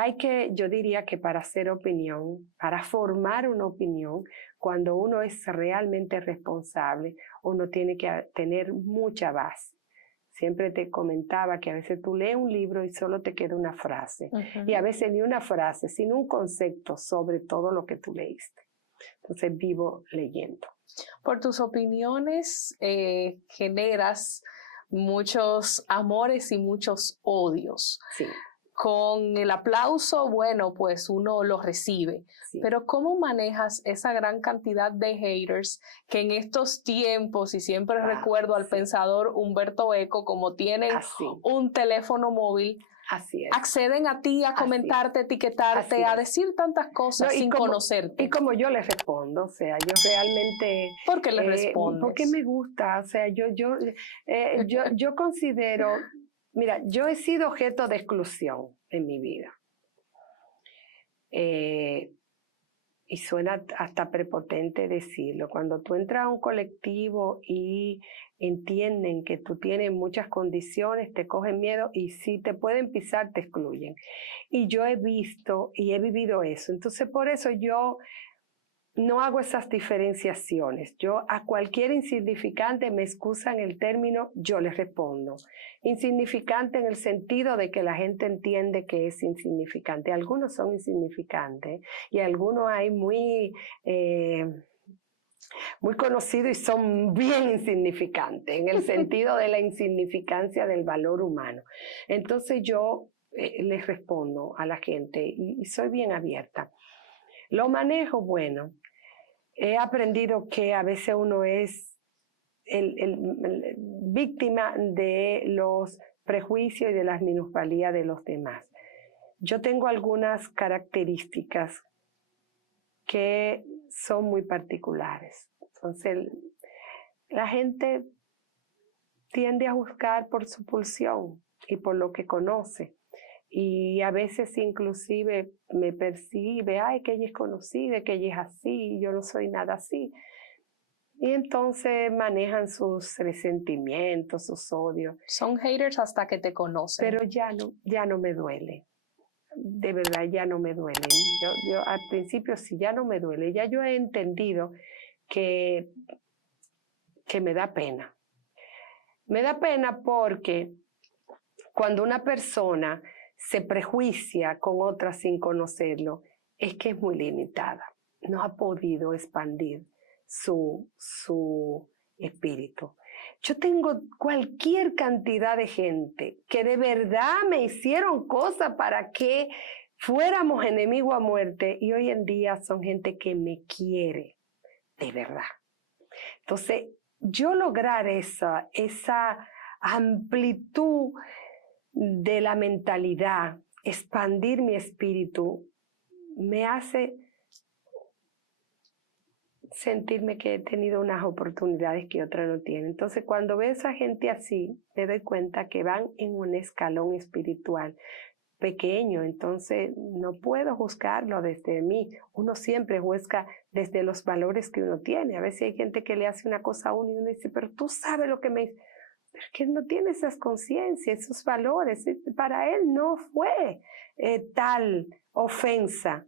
yo diría que para hacer opinión, para formar una opinión, cuando uno es realmente responsable, uno tiene que tener mucha base. Siempre te comentaba que a veces tú lees un libro y solo te queda una frase. Uh-huh. Y a veces ni una frase, sino un concepto sobre todo lo que tú leíste. Entonces vivo leyendo. Por tus opiniones generas muchos amores y muchos odios. Sí. Con el aplauso, bueno, pues uno lo recibe. Sí. Pero ¿cómo manejas esa gran cantidad de haters que en estos tiempos, y siempre recuerdo al pensador Humberto Eco, como tienen un teléfono móvil, así es, acceden a ti a comentarte, etiquetarte, a decir tantas cosas sin conocerte? Y como yo les respondo, o sea, yo realmente... ¿Por qué les respondes? Porque me gusta, o sea, yo considero... Mira, yo he sido objeto de exclusión en mi vida. Y suena hasta prepotente decirlo. Cuando tú entras a un colectivo y entienden que tú tienes muchas condiciones, te cogen miedo y si te pueden pisar, te excluyen. Y yo he visto y he vivido eso. Entonces, por eso yo no hago esas diferenciaciones. Yo a cualquier insignificante, me excusan el término, yo les respondo. Insignificante en el sentido de que la gente entiende que es insignificante. Algunos son insignificantes y algunos hay muy conocidos y son bien insignificantes en el sentido de la insignificancia del valor humano. Entonces yo les respondo a la gente y soy bien abierta. Lo manejo, bueno, he aprendido que a veces uno es víctima de los prejuicios y de las minusvalías de los demás. Yo tengo algunas características que son muy particulares. Entonces, la gente tiende a juzgar por su pulsión y por lo que conoce. Y a veces inclusive me percibe, ay, que ella es conocida, que ella es así, yo no soy nada así. Y entonces manejan sus resentimientos, sus odios. Son haters hasta que te conocen. Pero ya no me duele. De verdad, ya no me duele. Yo al principio sí, ya no me duele. Ya yo he entendido que me da pena. Me da pena porque cuando una persona se prejuicia con otra sin conocerlo, es que es muy limitada. No ha podido expandir su espíritu. Yo tengo cualquier cantidad de gente que de verdad me hicieron cosas para que fuéramos enemigos a muerte y hoy en día son gente que me quiere de verdad. Entonces, yo lograr esa amplitud de la mentalidad, expandir mi espíritu, me hace sentirme que he tenido unas oportunidades que otra no tiene. Entonces, cuando veo a esa gente así, me doy cuenta que van en un escalón espiritual pequeño, entonces no puedo juzgarlo desde mí. Uno siempre juzga desde los valores que uno tiene. A veces hay gente que le hace una cosa a uno y uno dice, pero tú sabes lo que me dice. Pero que no tiene esas conciencias, esos valores. Para él no fue tal ofensa,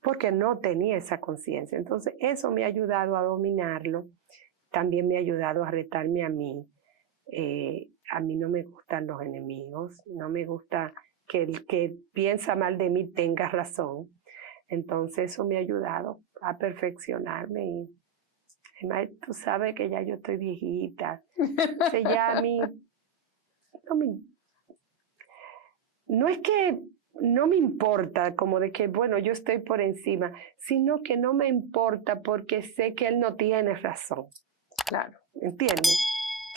porque no tenía esa conciencia. Entonces, eso me ha ayudado a dominarlo. También me ha ayudado a retarme a mí. A mí no me gustan los enemigos. No me gusta que el que piensa mal de mí tenga razón. Entonces, eso me ha ayudado a perfeccionarme y además, tú sabes que ya yo estoy viejita. Entonces ya a mí no es que no me importa como de que, bueno, yo estoy por encima, sino que no me importa porque sé que él no tiene razón. Claro, ¿entiendes?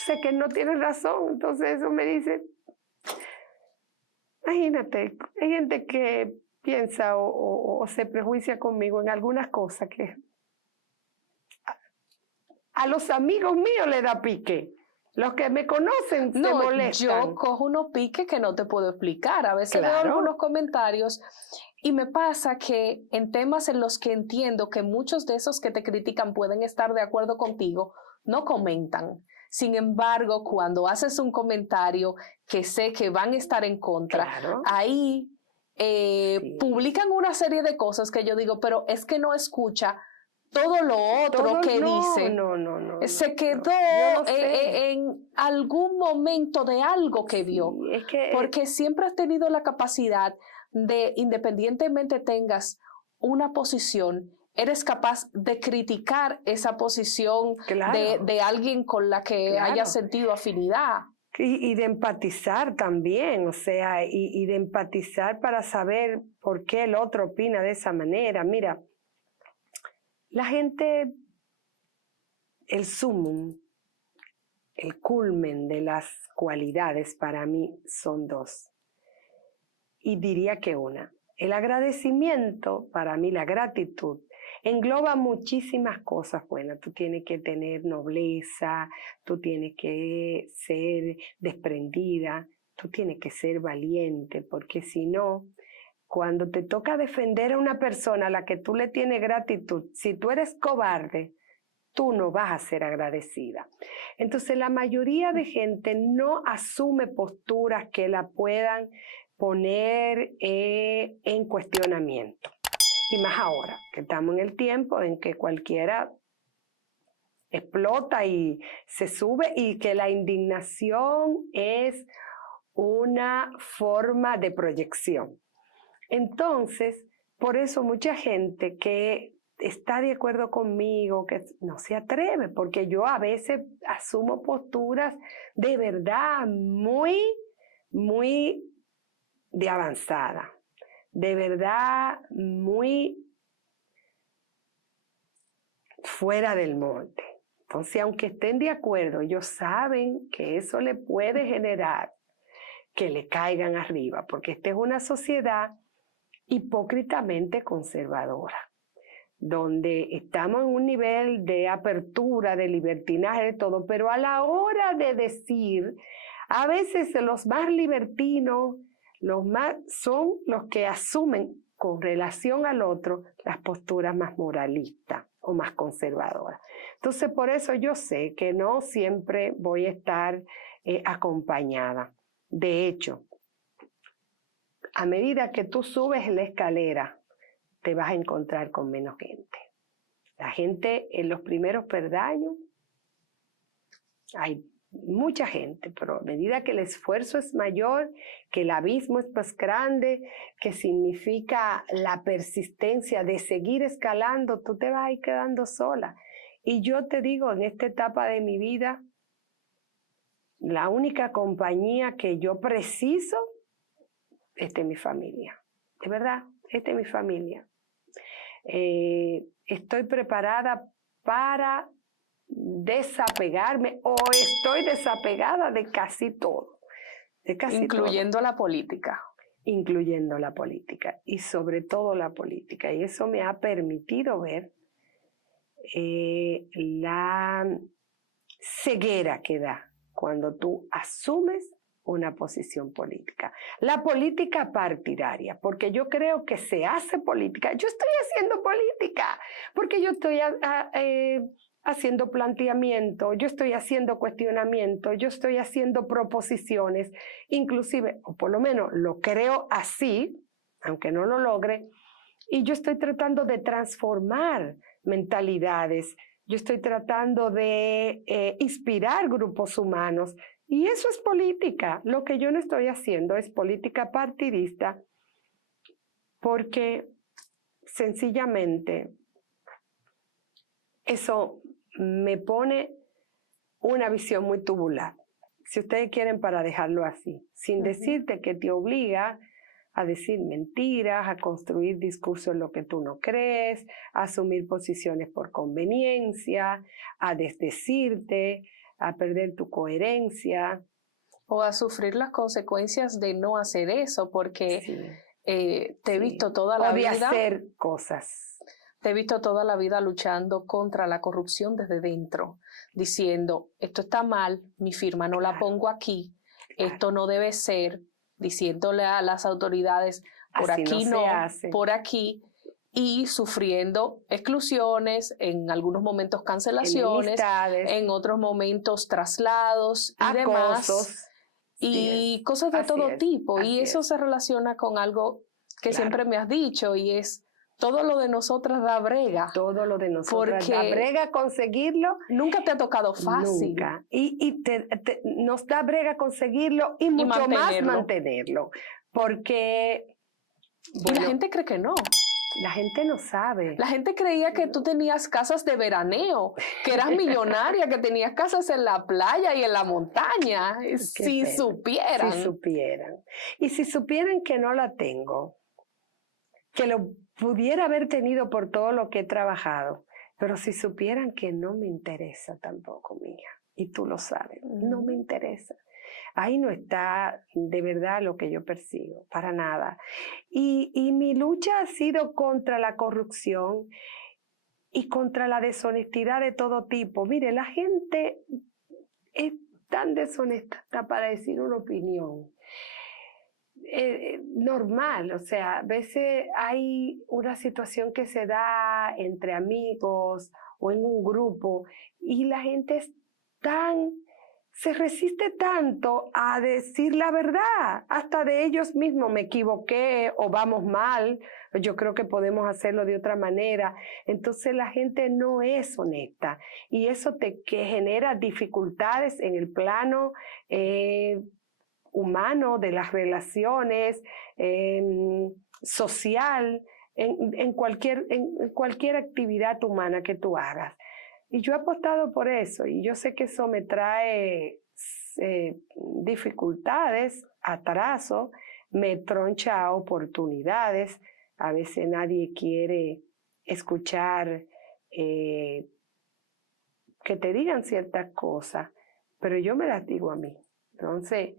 Sé que él no tiene razón, entonces eso me dice, imagínate, hay gente que piensa o se prejuicia conmigo en algunas cosas que a los amigos míos le da pique. Los que me conocen se molestan. Yo cojo unos piques que no te puedo explicar. A veces veo algunos comentarios y me pasa que en temas en los que entiendo que muchos de esos que te critican pueden estar de acuerdo contigo, no comentan. Sin embargo, cuando haces un comentario que sé que van a estar en contra, ahí publican una serie de cosas que yo digo, pero es que no escucha todo lo otro que dice. Se quedó en algún momento de algo que vio. Porque siempre has tenido la capacidad de, independientemente tengas una posición, eres capaz de criticar esa posición de alguien con la que hayas sentido afinidad. Y de empatizar también, o sea, y de empatizar para saber por qué el otro opina de esa manera. Mira, la gente, el sumum, el culmen de las cualidades para mí son dos. Y diría que una. El agradecimiento, para mí la gratitud, engloba muchísimas cosas buenas. Tú tienes que tener nobleza, tú tienes que ser desprendida, tú tienes que ser valiente, porque si no, cuando te toca defender a una persona a la que tú le tienes gratitud, si tú eres cobarde, tú no vas a ser agradecida. Entonces la mayoría de gente no asume posturas que la puedan poner en cuestionamiento. Y más ahora, que estamos en el tiempo en que cualquiera explota y se sube y que la indignación es una forma de proyección. Entonces, por eso mucha gente que está de acuerdo conmigo, que no se atreve, porque yo a veces asumo posturas de verdad muy de avanzada, de verdad muy fuera del molde. Entonces, aunque estén de acuerdo, ellos saben que eso le puede generar que le caigan arriba, porque esta es una sociedad hipócritamente conservadora, donde estamos en un nivel de apertura, de libertinaje, de todo, pero a la hora de decir, a veces los más libertinos, son los que asumen con relación al otro las posturas más moralistas o más conservadoras. Entonces, por eso yo sé que no siempre voy a estar acompañada. De hecho, a medida que tú subes la escalera, te vas a encontrar con menos gente. La gente en los primeros peldaños, hay mucha gente, pero a medida que el esfuerzo es mayor, que el abismo es más grande, que significa la persistencia de seguir escalando, tú te vas a ir quedando sola. Y yo te digo, en esta etapa de mi vida, la única compañía que yo preciso es de mi familia. De verdad, es de mi familia. Estoy preparada para desapegarme o estoy desapegada de casi todo. Incluyendo la política. Incluyendo la política y sobre todo la política. Y eso me ha permitido ver la ceguera que da cuando tú asumes una posición política. La política partidaria, porque yo creo que se hace política. Yo estoy haciendo política, porque yo estoy haciendo planteamiento, yo estoy haciendo cuestionamiento, yo estoy haciendo proposiciones, inclusive, o por lo menos lo creo así, aunque no lo logre, y yo estoy tratando de transformar mentalidades, yo estoy tratando de inspirar grupos humanos, y eso es política. Lo que yo no estoy haciendo es política partidista, porque sencillamente eso me pone una visión muy tubular, si ustedes quieren, para dejarlo así, sin decirte que te obliga a decir mentiras, a construir discursos en lo que tú no crees, a asumir posiciones por conveniencia, a desdecirte, a perder tu coherencia. O a sufrir las consecuencias de no hacer eso, porque Sí. Te he visto toda la vida. O de hacer cosas. Te he visto toda la vida luchando contra la corrupción desde dentro, diciendo, esto está mal, mi firma no la pongo aquí, esto no debe ser, diciéndole a las autoridades, por Así aquí no se hace. por aquí, y sufriendo exclusiones, en algunos momentos cancelaciones, Enemistades. en otros momentos traslados y Acosos. demás, y Sí, cosas de así todo es, tipo, y así eso es. se relaciona con algo que Claro. siempre me has dicho, y es todo lo de nosotras da brega. Todo lo de nosotras. Porque da brega conseguirlo. Nunca te ha tocado fácil. Nunca. Y nos da brega conseguirlo y mucho más mantenerlo. Porque, Y la gente cree que no. La gente no sabe. La gente creía que tú tenías casas de veraneo, que eras millonaria, que tenías casas en la playa y en la montaña. Si supieran. Si supieran. Y si supieran que no la tengo, que lo pudiera haber tenido por todo lo que he trabajado, pero si supieran que no me interesa tampoco, mija, y tú lo sabes, no me interesa. Ahí no está de verdad lo que yo persigo, para nada. Y mi lucha ha sido contra la corrupción y contra la deshonestidad de todo tipo. Mire, la gente es tan deshonesta hasta para decir una opinión. Normal, o sea, a veces hay una situación que se da entre amigos o en un grupo y la gente es se resiste tanto a decir la verdad, hasta de ellos mismos, me equivoqué o vamos mal, yo creo que podemos hacerlo de otra manera. Entonces la gente no es honesta y eso que genera dificultades en el plano humano, de las relaciones, social, en cualquier actividad humana que tú hagas. Y yo he apostado por eso y yo sé que eso me trae dificultades, atraso, me troncha oportunidades. A veces nadie quiere escuchar que te digan ciertas cosas, pero yo me las digo a mí. Entonces,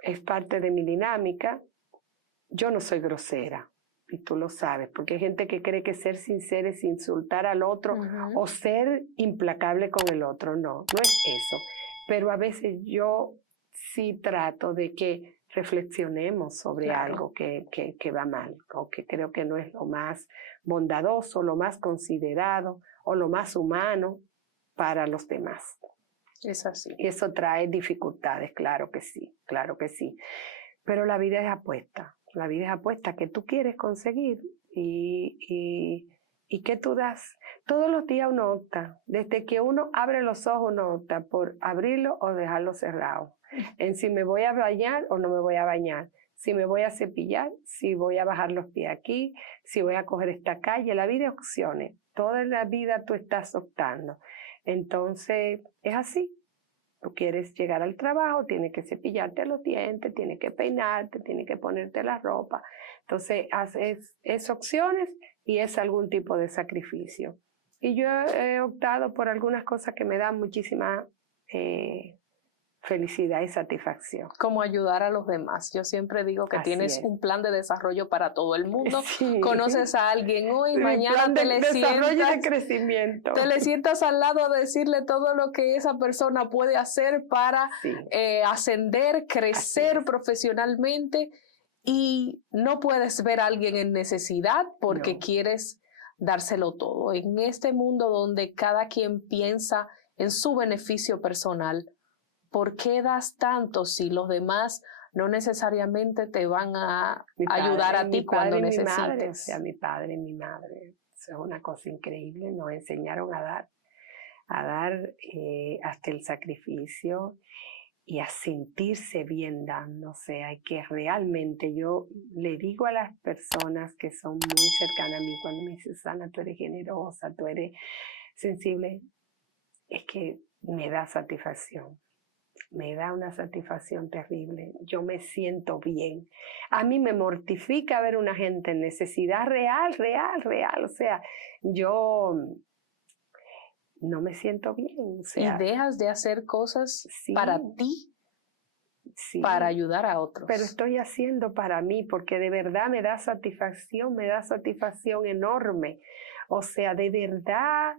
es parte de mi dinámica. Yo no soy grosera. Y tú lo sabes, porque hay gente que cree que ser sincera es insultar al otro o ser implacable con el otro. No es eso. Pero a veces yo sí trato de que reflexionemos sobre algo que va mal o que creo que no es lo más bondadoso, lo más considerado o lo más humano para los demás. Es así. Y eso trae dificultades, claro que sí, claro que sí. Pero la vida es apuesta. La vida es apuesta que tú quieres conseguir y que tú das. Todos los días uno opta. Desde que uno abre los ojos, uno opta por abrirlo o dejarlo cerrado. En si me voy a bañar o no me voy a bañar. Si me voy a cepillar, si voy a bajar los pies aquí, si voy a coger esta calle. La vida es opciones. Toda la vida tú estás optando. Entonces, es así. Tú quieres llegar al trabajo, tienes que cepillarte los dientes, tienes que peinarte, tienes que ponerte la ropa. Entonces, es opciones y es algún tipo de sacrificio. Y yo he optado por algunas cosas que me dan muchísima felicidad y satisfacción. Como ayudar a los demás. Yo siempre digo que tienes un plan de desarrollo para todo el mundo. Sí. Conoces a alguien hoy, mañana plan te de le desarrollo y de sientas, crecimiento. te le sientas al lado a decirle todo lo que esa persona puede hacer para ascender, crecer profesionalmente, y no puedes ver a alguien en necesidad porque quieres dárselo todo. En este mundo donde cada quien piensa en su beneficio personal, ¿por qué das tanto si los demás no necesariamente te van a ayudar a ti cuando necesites? O sea, mi padre y mi madre. Eso es una cosa increíble. Nos enseñaron a dar hasta el sacrificio y a sentirse bien dando. O sea, hay que realmente, yo le digo a las personas que son muy cercanas a mí cuando me dicen, Susana, tú eres generosa, tú eres sensible, es que me da satisfacción. Me da una satisfacción terrible. Yo me siento bien. A mí me mortifica ver una gente en necesidad real. O sea, yo no me siento bien. O sea, y dejas de hacer cosas para ti, para ayudar a otros. Pero estoy haciendo para mí porque de verdad me da satisfacción enorme. O sea, de verdad...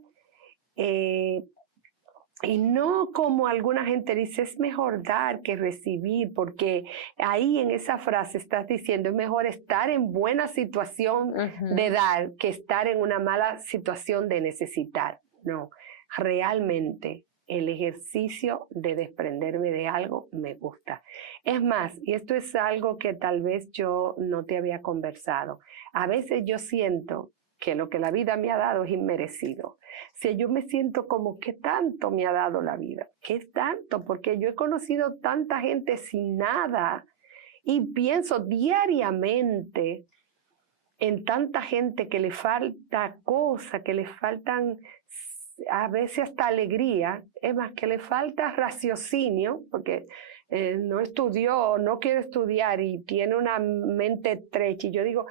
Y no como alguna gente dice, es mejor dar que recibir, porque ahí en esa frase estás diciendo, es mejor estar en buena situación de dar que estar en una mala situación de necesitar. No, realmente el ejercicio de desprenderme de algo me gusta. Es más, y esto es algo que tal vez yo no te había conversado, a veces yo siento que lo que la vida me ha dado es inmerecido. Si yo me siento como, ¿qué tanto me ha dado la vida? ¿Qué tanto? Porque yo he conocido tanta gente sin nada y pienso diariamente en tanta gente que le falta cosas, que le faltan a veces hasta alegría, es más, que le falta raciocinio, porque no estudió, no quiere estudiar y tiene una mente estrecha. Y yo digo,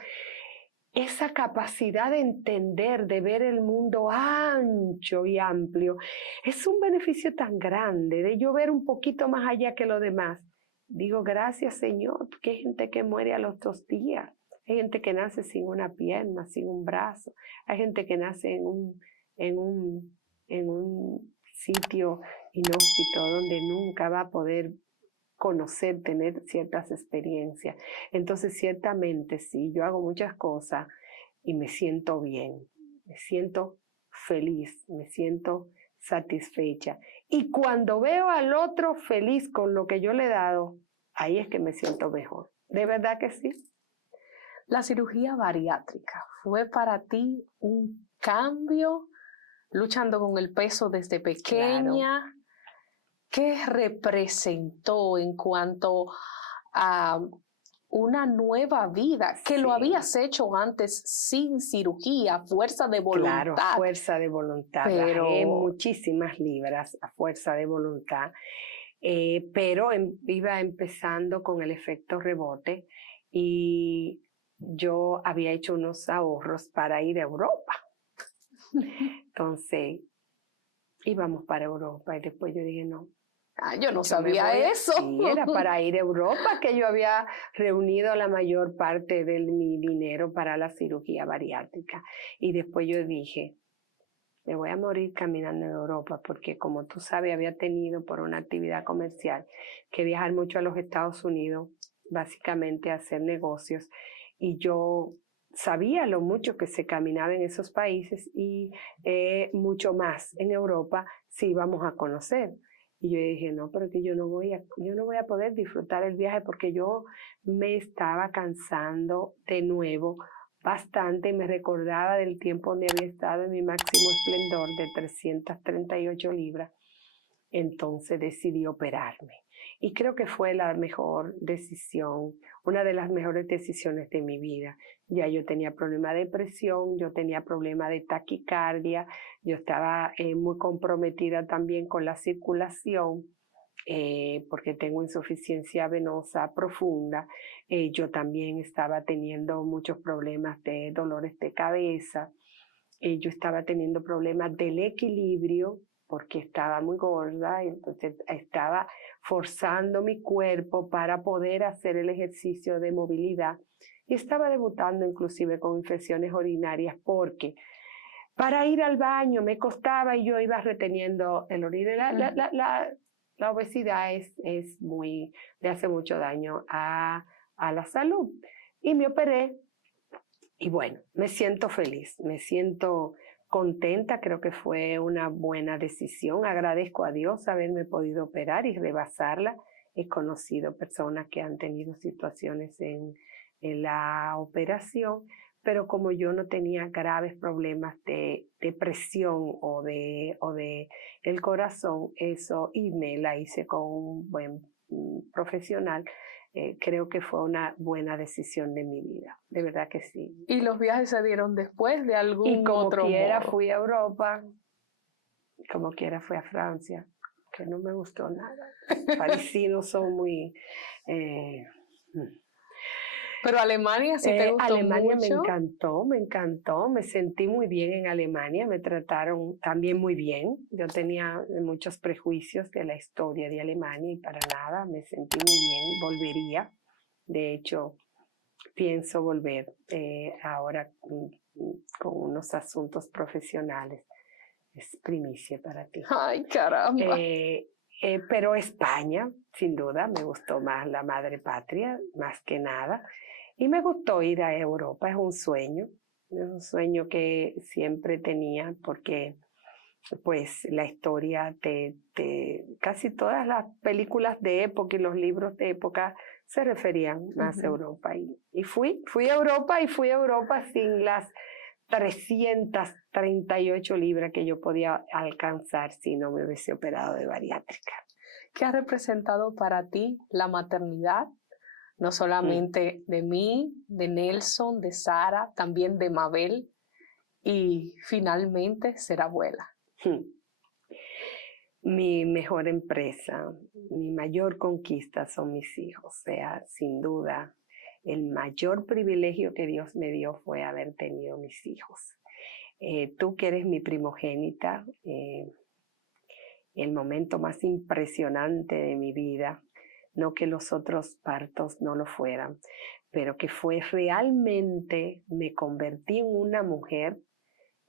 esa capacidad de entender, de ver el mundo ancho y amplio, es un beneficio tan grande, de yo ver un poquito más allá que los demás. Digo, gracias Señor, porque hay gente que muere a los 2 días, hay gente que nace sin una pierna, sin un brazo, hay gente que nace en un sitio inhóspito donde nunca va a poder conocer, tener ciertas experiencias. Entonces, ciertamente, sí, yo hago muchas cosas y me siento bien, me siento feliz, me siento satisfecha. Y cuando veo al otro feliz con lo que yo le he dado, ahí es que me siento mejor. ¿De verdad que sí? La cirugía bariátrica fue para ti un cambio, luchando con el peso desde pequeña. Claro. ¿Qué representó en cuanto a una nueva vida? Que sí. Lo habías hecho antes sin cirugía, fuerza de voluntad. Claro, fuerza de voluntad. Pero bajé muchísimas libras a fuerza de voluntad. Pero iba empezando con el efecto rebote y yo había hecho unos ahorros para ir a Europa. Entonces, íbamos para Europa y después yo dije, no. Yo no sabía eso. Sí, era para ir a Europa que yo había reunido la mayor parte de mi dinero para la cirugía bariátrica. Y después yo dije, me voy a morir caminando en Europa porque como tú sabes, había tenido por una actividad comercial que viajar mucho a los Estados Unidos, básicamente a hacer negocios. Y yo sabía lo mucho que se caminaba en esos países y mucho más en Europa si íbamos a conocer. Y yo dije, no, pero que yo no voy a poder disfrutar el viaje porque yo me estaba cansando de nuevo bastante y me recordaba del tiempo donde había estado en mi máximo esplendor de 338 libras. Entonces decidí operarme. Y creo que fue la mejor decisión, una de las mejores decisiones de mi vida. Ya yo tenía problema de presión, yo tenía problema de taquicardia, yo estaba muy comprometida también con la circulación, porque tengo insuficiencia venosa profunda. Yo también estaba teniendo muchos problemas de dolores de cabeza. Yo estaba teniendo problemas del equilibrio, porque estaba muy gorda y entonces estaba forzando mi cuerpo para poder hacer el ejercicio de movilidad y estaba debutando inclusive con infecciones urinarias porque para ir al baño me costaba y yo iba reteniendo el orina. La obesidad es muy, le hace mucho daño a la salud y me operé y bueno, me siento feliz, me siento contenta, creo que fue una buena decisión. Agradezco a Dios haberme podido operar y rebasarla. He conocido personas que han tenido situaciones en la operación, pero como yo no tenía graves problemas de presión o de el corazón, eso, y me la hice con un buen profesional, creo que fue una buena decisión de mi vida, de verdad que sí. ¿Y los viajes se dieron después de algún y como otro quiera modo? Fui a Europa, como quiera fui a Francia, que no me gustó nada. Parisinos son muy... Pero Alemania sí te gustó Alemania mucho. me encantó, me sentí muy bien en Alemania, me trataron también muy bien. Yo tenía muchos prejuicios de la historia de Alemania y para nada, me sentí muy bien, volvería. De hecho, pienso volver ahora con unos asuntos profesionales. Es primicia para ti. ¡Ay, caramba! Pero España, sin duda, me gustó más la madre patria, más que nada. Y me gustó ir a Europa, es un sueño que siempre tenía, porque pues la historia casi todas las películas de época y los libros de época se referían más a Europa. Y fui a Europa sin las 338 libras que yo podía alcanzar si no me hubiese operado de bariátrica. ¿Qué ha representado para ti la maternidad, no solamente de mí, de Nelson, de Sara, también de Mabel y finalmente ser abuela. Mi mejor empresa, mi mayor conquista son mis hijos. O sea, sin duda, el mayor privilegio que Dios me dio fue haber tenido mis hijos. Tú que eres mi primogénita, el momento más impresionante de mi vida, no que los otros partos no lo fueran, pero que fue realmente, me convertí en una mujer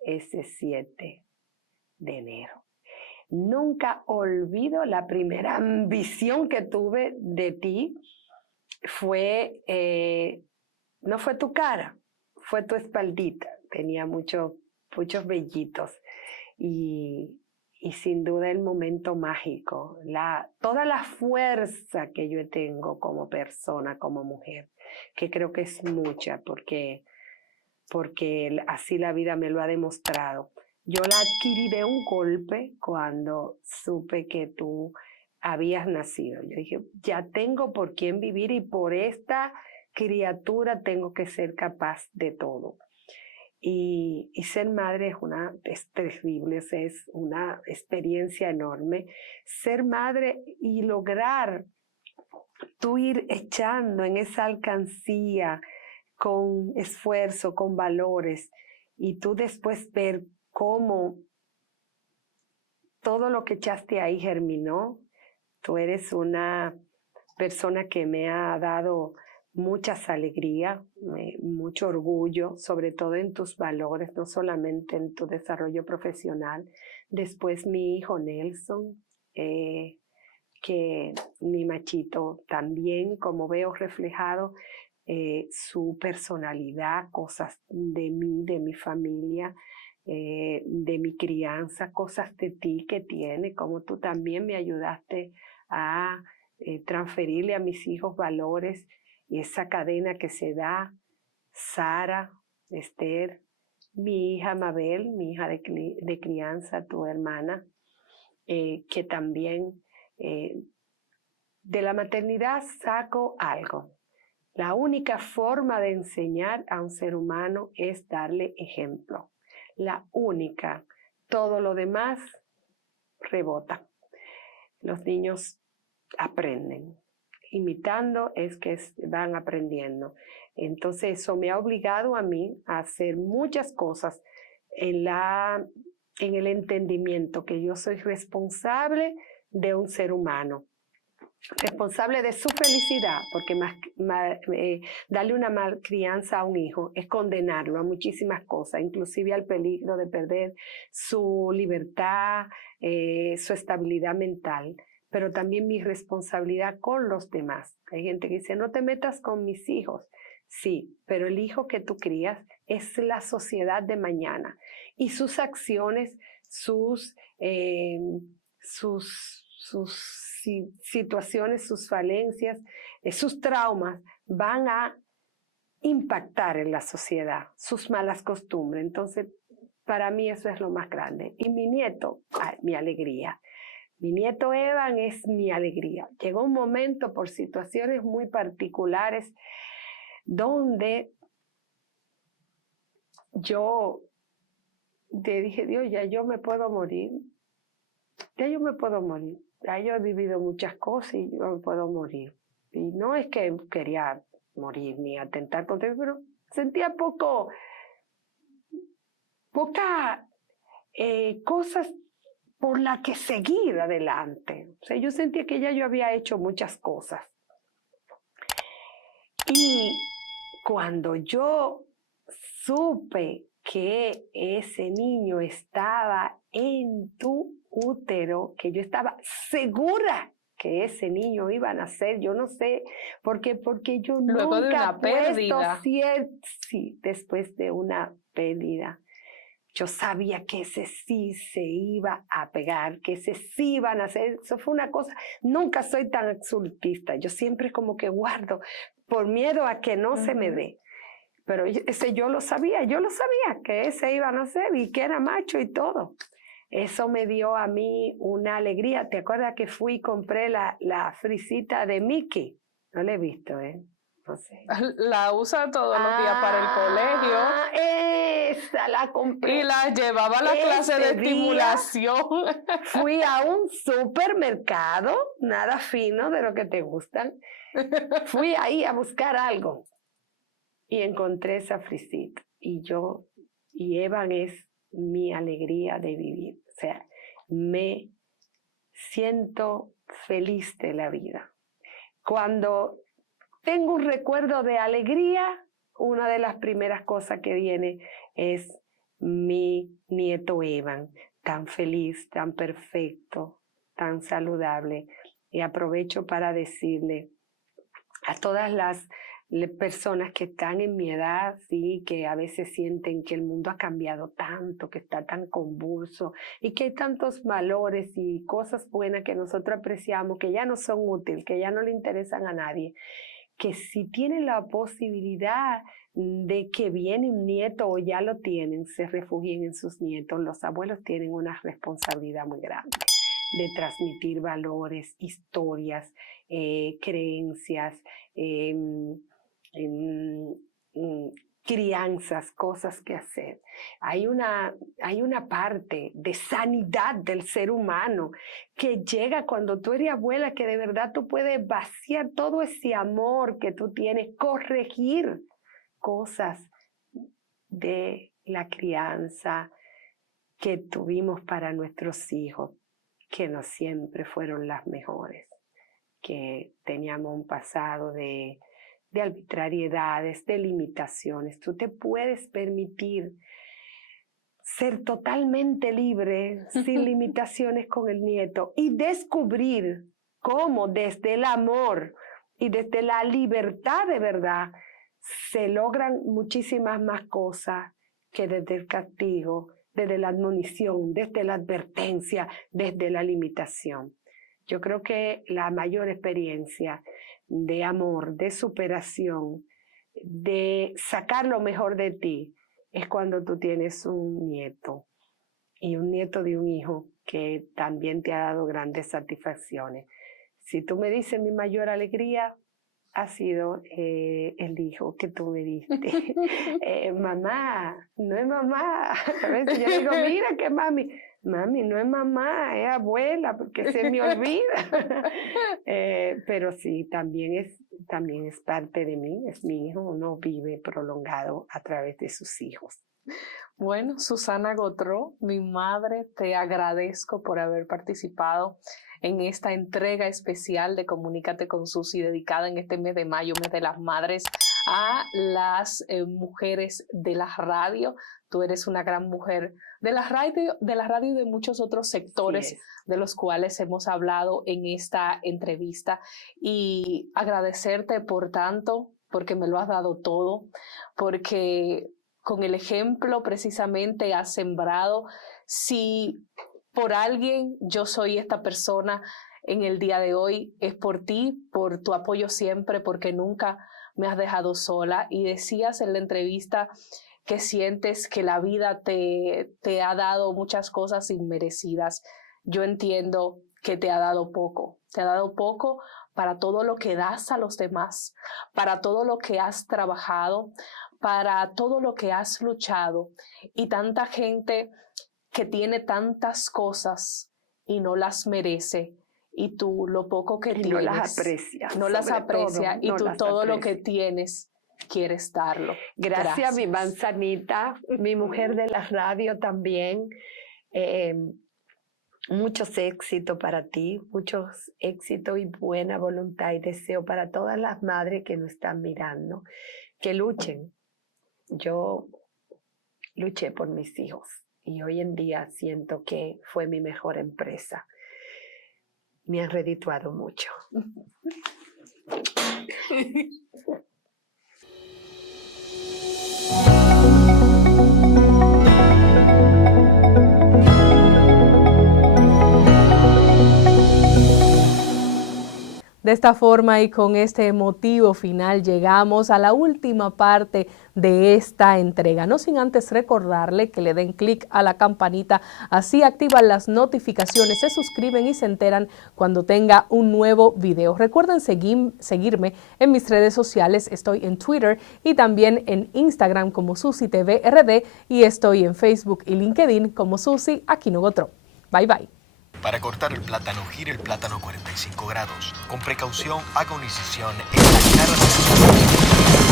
ese 7 de enero. Nunca olvido la primera visión que tuve de ti, no fue tu cara, fue tu espaldita, tenía muchos vellitos y sin duda el momento mágico, toda la fuerza que yo tengo como persona, como mujer, que creo que es mucha porque así la vida me lo ha demostrado. Yo la adquirí de un golpe cuando supe que tú habías nacido. Yo dije, ya tengo por quién vivir y por esta criatura tengo que ser capaz de todo. Y ser madre es terrible, es una experiencia enorme. Ser madre y lograr tú ir echando en esa alcancía con esfuerzo, con valores, y tú después ver cómo todo lo que echaste ahí germinó. Tú eres una persona que me ha dado muchas alegrías, mucho orgullo, sobre todo en tus valores, no solamente en tu desarrollo profesional. Después mi hijo Nelson, que mi machito también, como veo reflejado, su personalidad, cosas de mí, de mi familia, de mi crianza, cosas de ti que tiene, como tú también me ayudaste a transferirle a mis hijos valores y esa cadena que se da. Sara, Esther, mi hija Mabel, mi hija de crianza, tu hermana, que también de la maternidad saco algo. La única forma de enseñar a un ser humano es darle ejemplo. La única. Todo lo demás rebota. Los niños aprenden. Imitando es que van aprendiendo. Entonces eso me ha obligado a mí a hacer muchas cosas en el entendimiento que yo soy responsable de un ser humano. Responsable de su felicidad, porque darle una malcrianza a un hijo es condenarlo a muchísimas cosas, inclusive al peligro de perder su libertad, su estabilidad mental, pero también mi responsabilidad con los demás. Hay gente que dice, no te metas con mis hijos. Sí, pero el hijo que tú crías es la sociedad de mañana y sus acciones, sus situaciones, sus falencias, sus traumas van a impactar en la sociedad, sus malas costumbres. Entonces, para mí eso es lo más grande. Y mi nieto, mi alegría. Mi nieto Evan es mi alegría. Llegó un momento por situaciones muy particulares donde yo te dije, Dios, ya yo me puedo morir. Ya yo me puedo morir. Ya yo he vivido muchas cosas y yo me puedo morir. Y no es que quería morir ni atentar contra mí, pero sentía pocas cosas por las que seguir adelante. O sea, yo sentía que ya yo había hecho muchas cosas. Y cuando yo supe que ese niño estaba en tu útero, que yo estaba segura que ese niño iba a nacer, yo no sé, porque yo luego nunca de una pérdida. Sí, después de una pérdida. Yo sabía que ese sí se iba a pegar, que ese sí iba a nacer. Eso fue una cosa, nunca soy tan absolutista, yo siempre como que guardo por miedo a que no se me dé. Pero ese yo lo sabía que ese iba a nacer y que era macho y todo. Eso me dio a mí una alegría. ¿Te acuerdas que fui y compré la frisita de Mickey? No la he visto, No sé. La usa todos los días para el colegio. Esa la compré. Y la llevaba a la clase de estimulación. Fui a un supermercado, nada fino de lo que te gustan. Fui ahí a buscar algo y encontré esa frisita. Y Evan es mi alegría de vivir. O sea, me siento feliz de la vida. Cuando tengo un recuerdo de alegría, una de las primeras cosas que viene es mi nieto Evan, tan feliz, tan perfecto, tan saludable. Y aprovecho para decirle a todas las personas que están en mi edad, sí, que a veces sienten que el mundo ha cambiado tanto, que está tan convulso y que hay tantos valores y cosas buenas que nosotros apreciamos que ya no son útiles, que ya no le interesan a nadie, que si tienen la posibilidad de que viene un nieto o ya lo tienen, se refugien en sus nietos. Los abuelos tienen una responsabilidad muy grande de transmitir valores, historias, creencias, crianzas, cosas que hacer. Hay una parte de sanidad del ser humano que llega cuando tú eres abuela, que de verdad tú puedes vaciar todo ese amor que tú tienes, corregir cosas de la crianza que tuvimos para nuestros hijos, que no siempre fueron las mejores, que teníamos un pasado de arbitrariedades, de limitaciones. Tú te puedes permitir ser totalmente libre, sin limitaciones con el nieto, y descubrir cómo desde el amor y desde la libertad de verdad se logran muchísimas más cosas que desde el castigo, desde la admonición, desde la advertencia, desde la limitación. Yo creo que la mayor experiencia de amor, de superación, de sacar lo mejor de ti, es cuando tú tienes un nieto y un nieto de un hijo que también te ha dado grandes satisfacciones. Si tú me dices mi mayor alegría, ha sido el hijo que tú me diste. Mamá, no es mamá. A veces yo digo, mira que mami. Mami, no es mamá, es abuela, porque se me olvida. Pero sí, también es parte de mí, es mi hijo, uno vive prolongado a través de sus hijos. Bueno, Susana Gautreau, mi madre, te agradezco por haber participado en esta entrega especial de Comunícate con Susi, dedicada en este mes de mayo, mes de las madres, a las mujeres de la radio. Tú eres una gran mujer de la radio y de muchos otros sectores de los cuales hemos hablado en esta entrevista. Y agradecerte por tanto, porque me lo has dado todo, porque con el ejemplo precisamente has sembrado. Si por alguien yo soy esta persona en el día de hoy, es por ti, por tu apoyo siempre, porque nunca me has dejado sola. Y decías en la entrevista que sientes que la vida te ha dado muchas cosas inmerecidas. Yo entiendo que te ha dado poco para todo lo que das a los demás, para todo lo que has trabajado, para todo lo que has luchado, y tanta gente que tiene tantas cosas y no las merece, y tú lo poco que tienes no las aprecia, y tú todo lo que tienes quieres darlo. Gracias, mi manzanita, mi mujer de la radio también. Muchos éxitos para ti, muchos éxitos y buena voluntad y deseo para todas las madres que nos están mirando, que luchen. Yo luché por mis hijos y hoy en día siento que fue mi mejor empresa. Me han redituado mucho. De esta forma y con este motivo final llegamos a la última parte de esta entrega. No sin antes recordarle que le den clic a la campanita, así activan las notificaciones, se suscriben y se enteran cuando tenga un nuevo video. Recuerden seguirme en mis redes sociales, estoy en Twitter y también en Instagram como Susi TV RD y estoy en Facebook y LinkedIn como Susi Aquino-Gotro. Bye bye. Para cortar el plátano, gire el plátano 45 grados. Con precaución, haga una incisión en la cara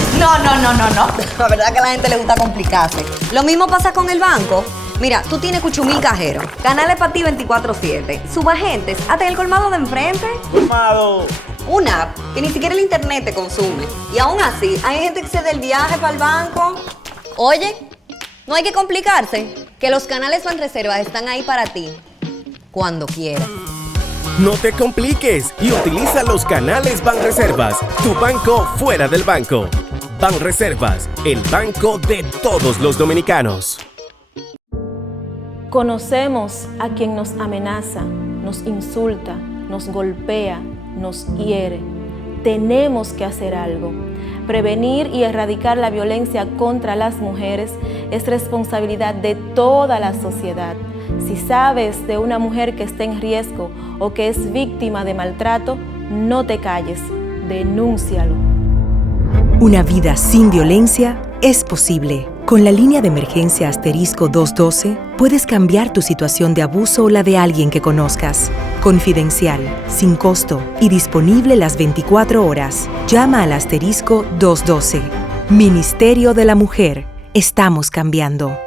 del... No. La verdad que a la gente le gusta complicarse. Lo mismo pasa con el banco. Mira, tú tienes cuchumil cajero, canales para ti 24/7, subagentes, hasta el colmado de enfrente. ¡Colmado! Una app que ni siquiera el internet te consume. Y aún así, hay gente que se da el viaje para el banco. Oye, no hay que complicarse, que los canales Banreservas están ahí para ti, cuando quieras. No te compliques y utiliza los canales Banreservas, tu banco fuera del banco. Banreservas, el banco de todos los dominicanos. Conocemos a quien nos amenaza, nos insulta, nos golpea, nos hiere. Tenemos que hacer algo. Prevenir y erradicar la violencia contra las mujeres es responsabilidad de toda la sociedad. Si sabes de una mujer que está en riesgo o que es víctima de maltrato, no te calles, denúncialo. Una vida sin violencia es posible. Con la línea de emergencia asterisco 212, puedes cambiar tu situación de abuso o la de alguien que conozcas. Confidencial, sin costo y disponible las 24 horas. Llama al asterisco 212. Ministerio de la Mujer. Estamos cambiando.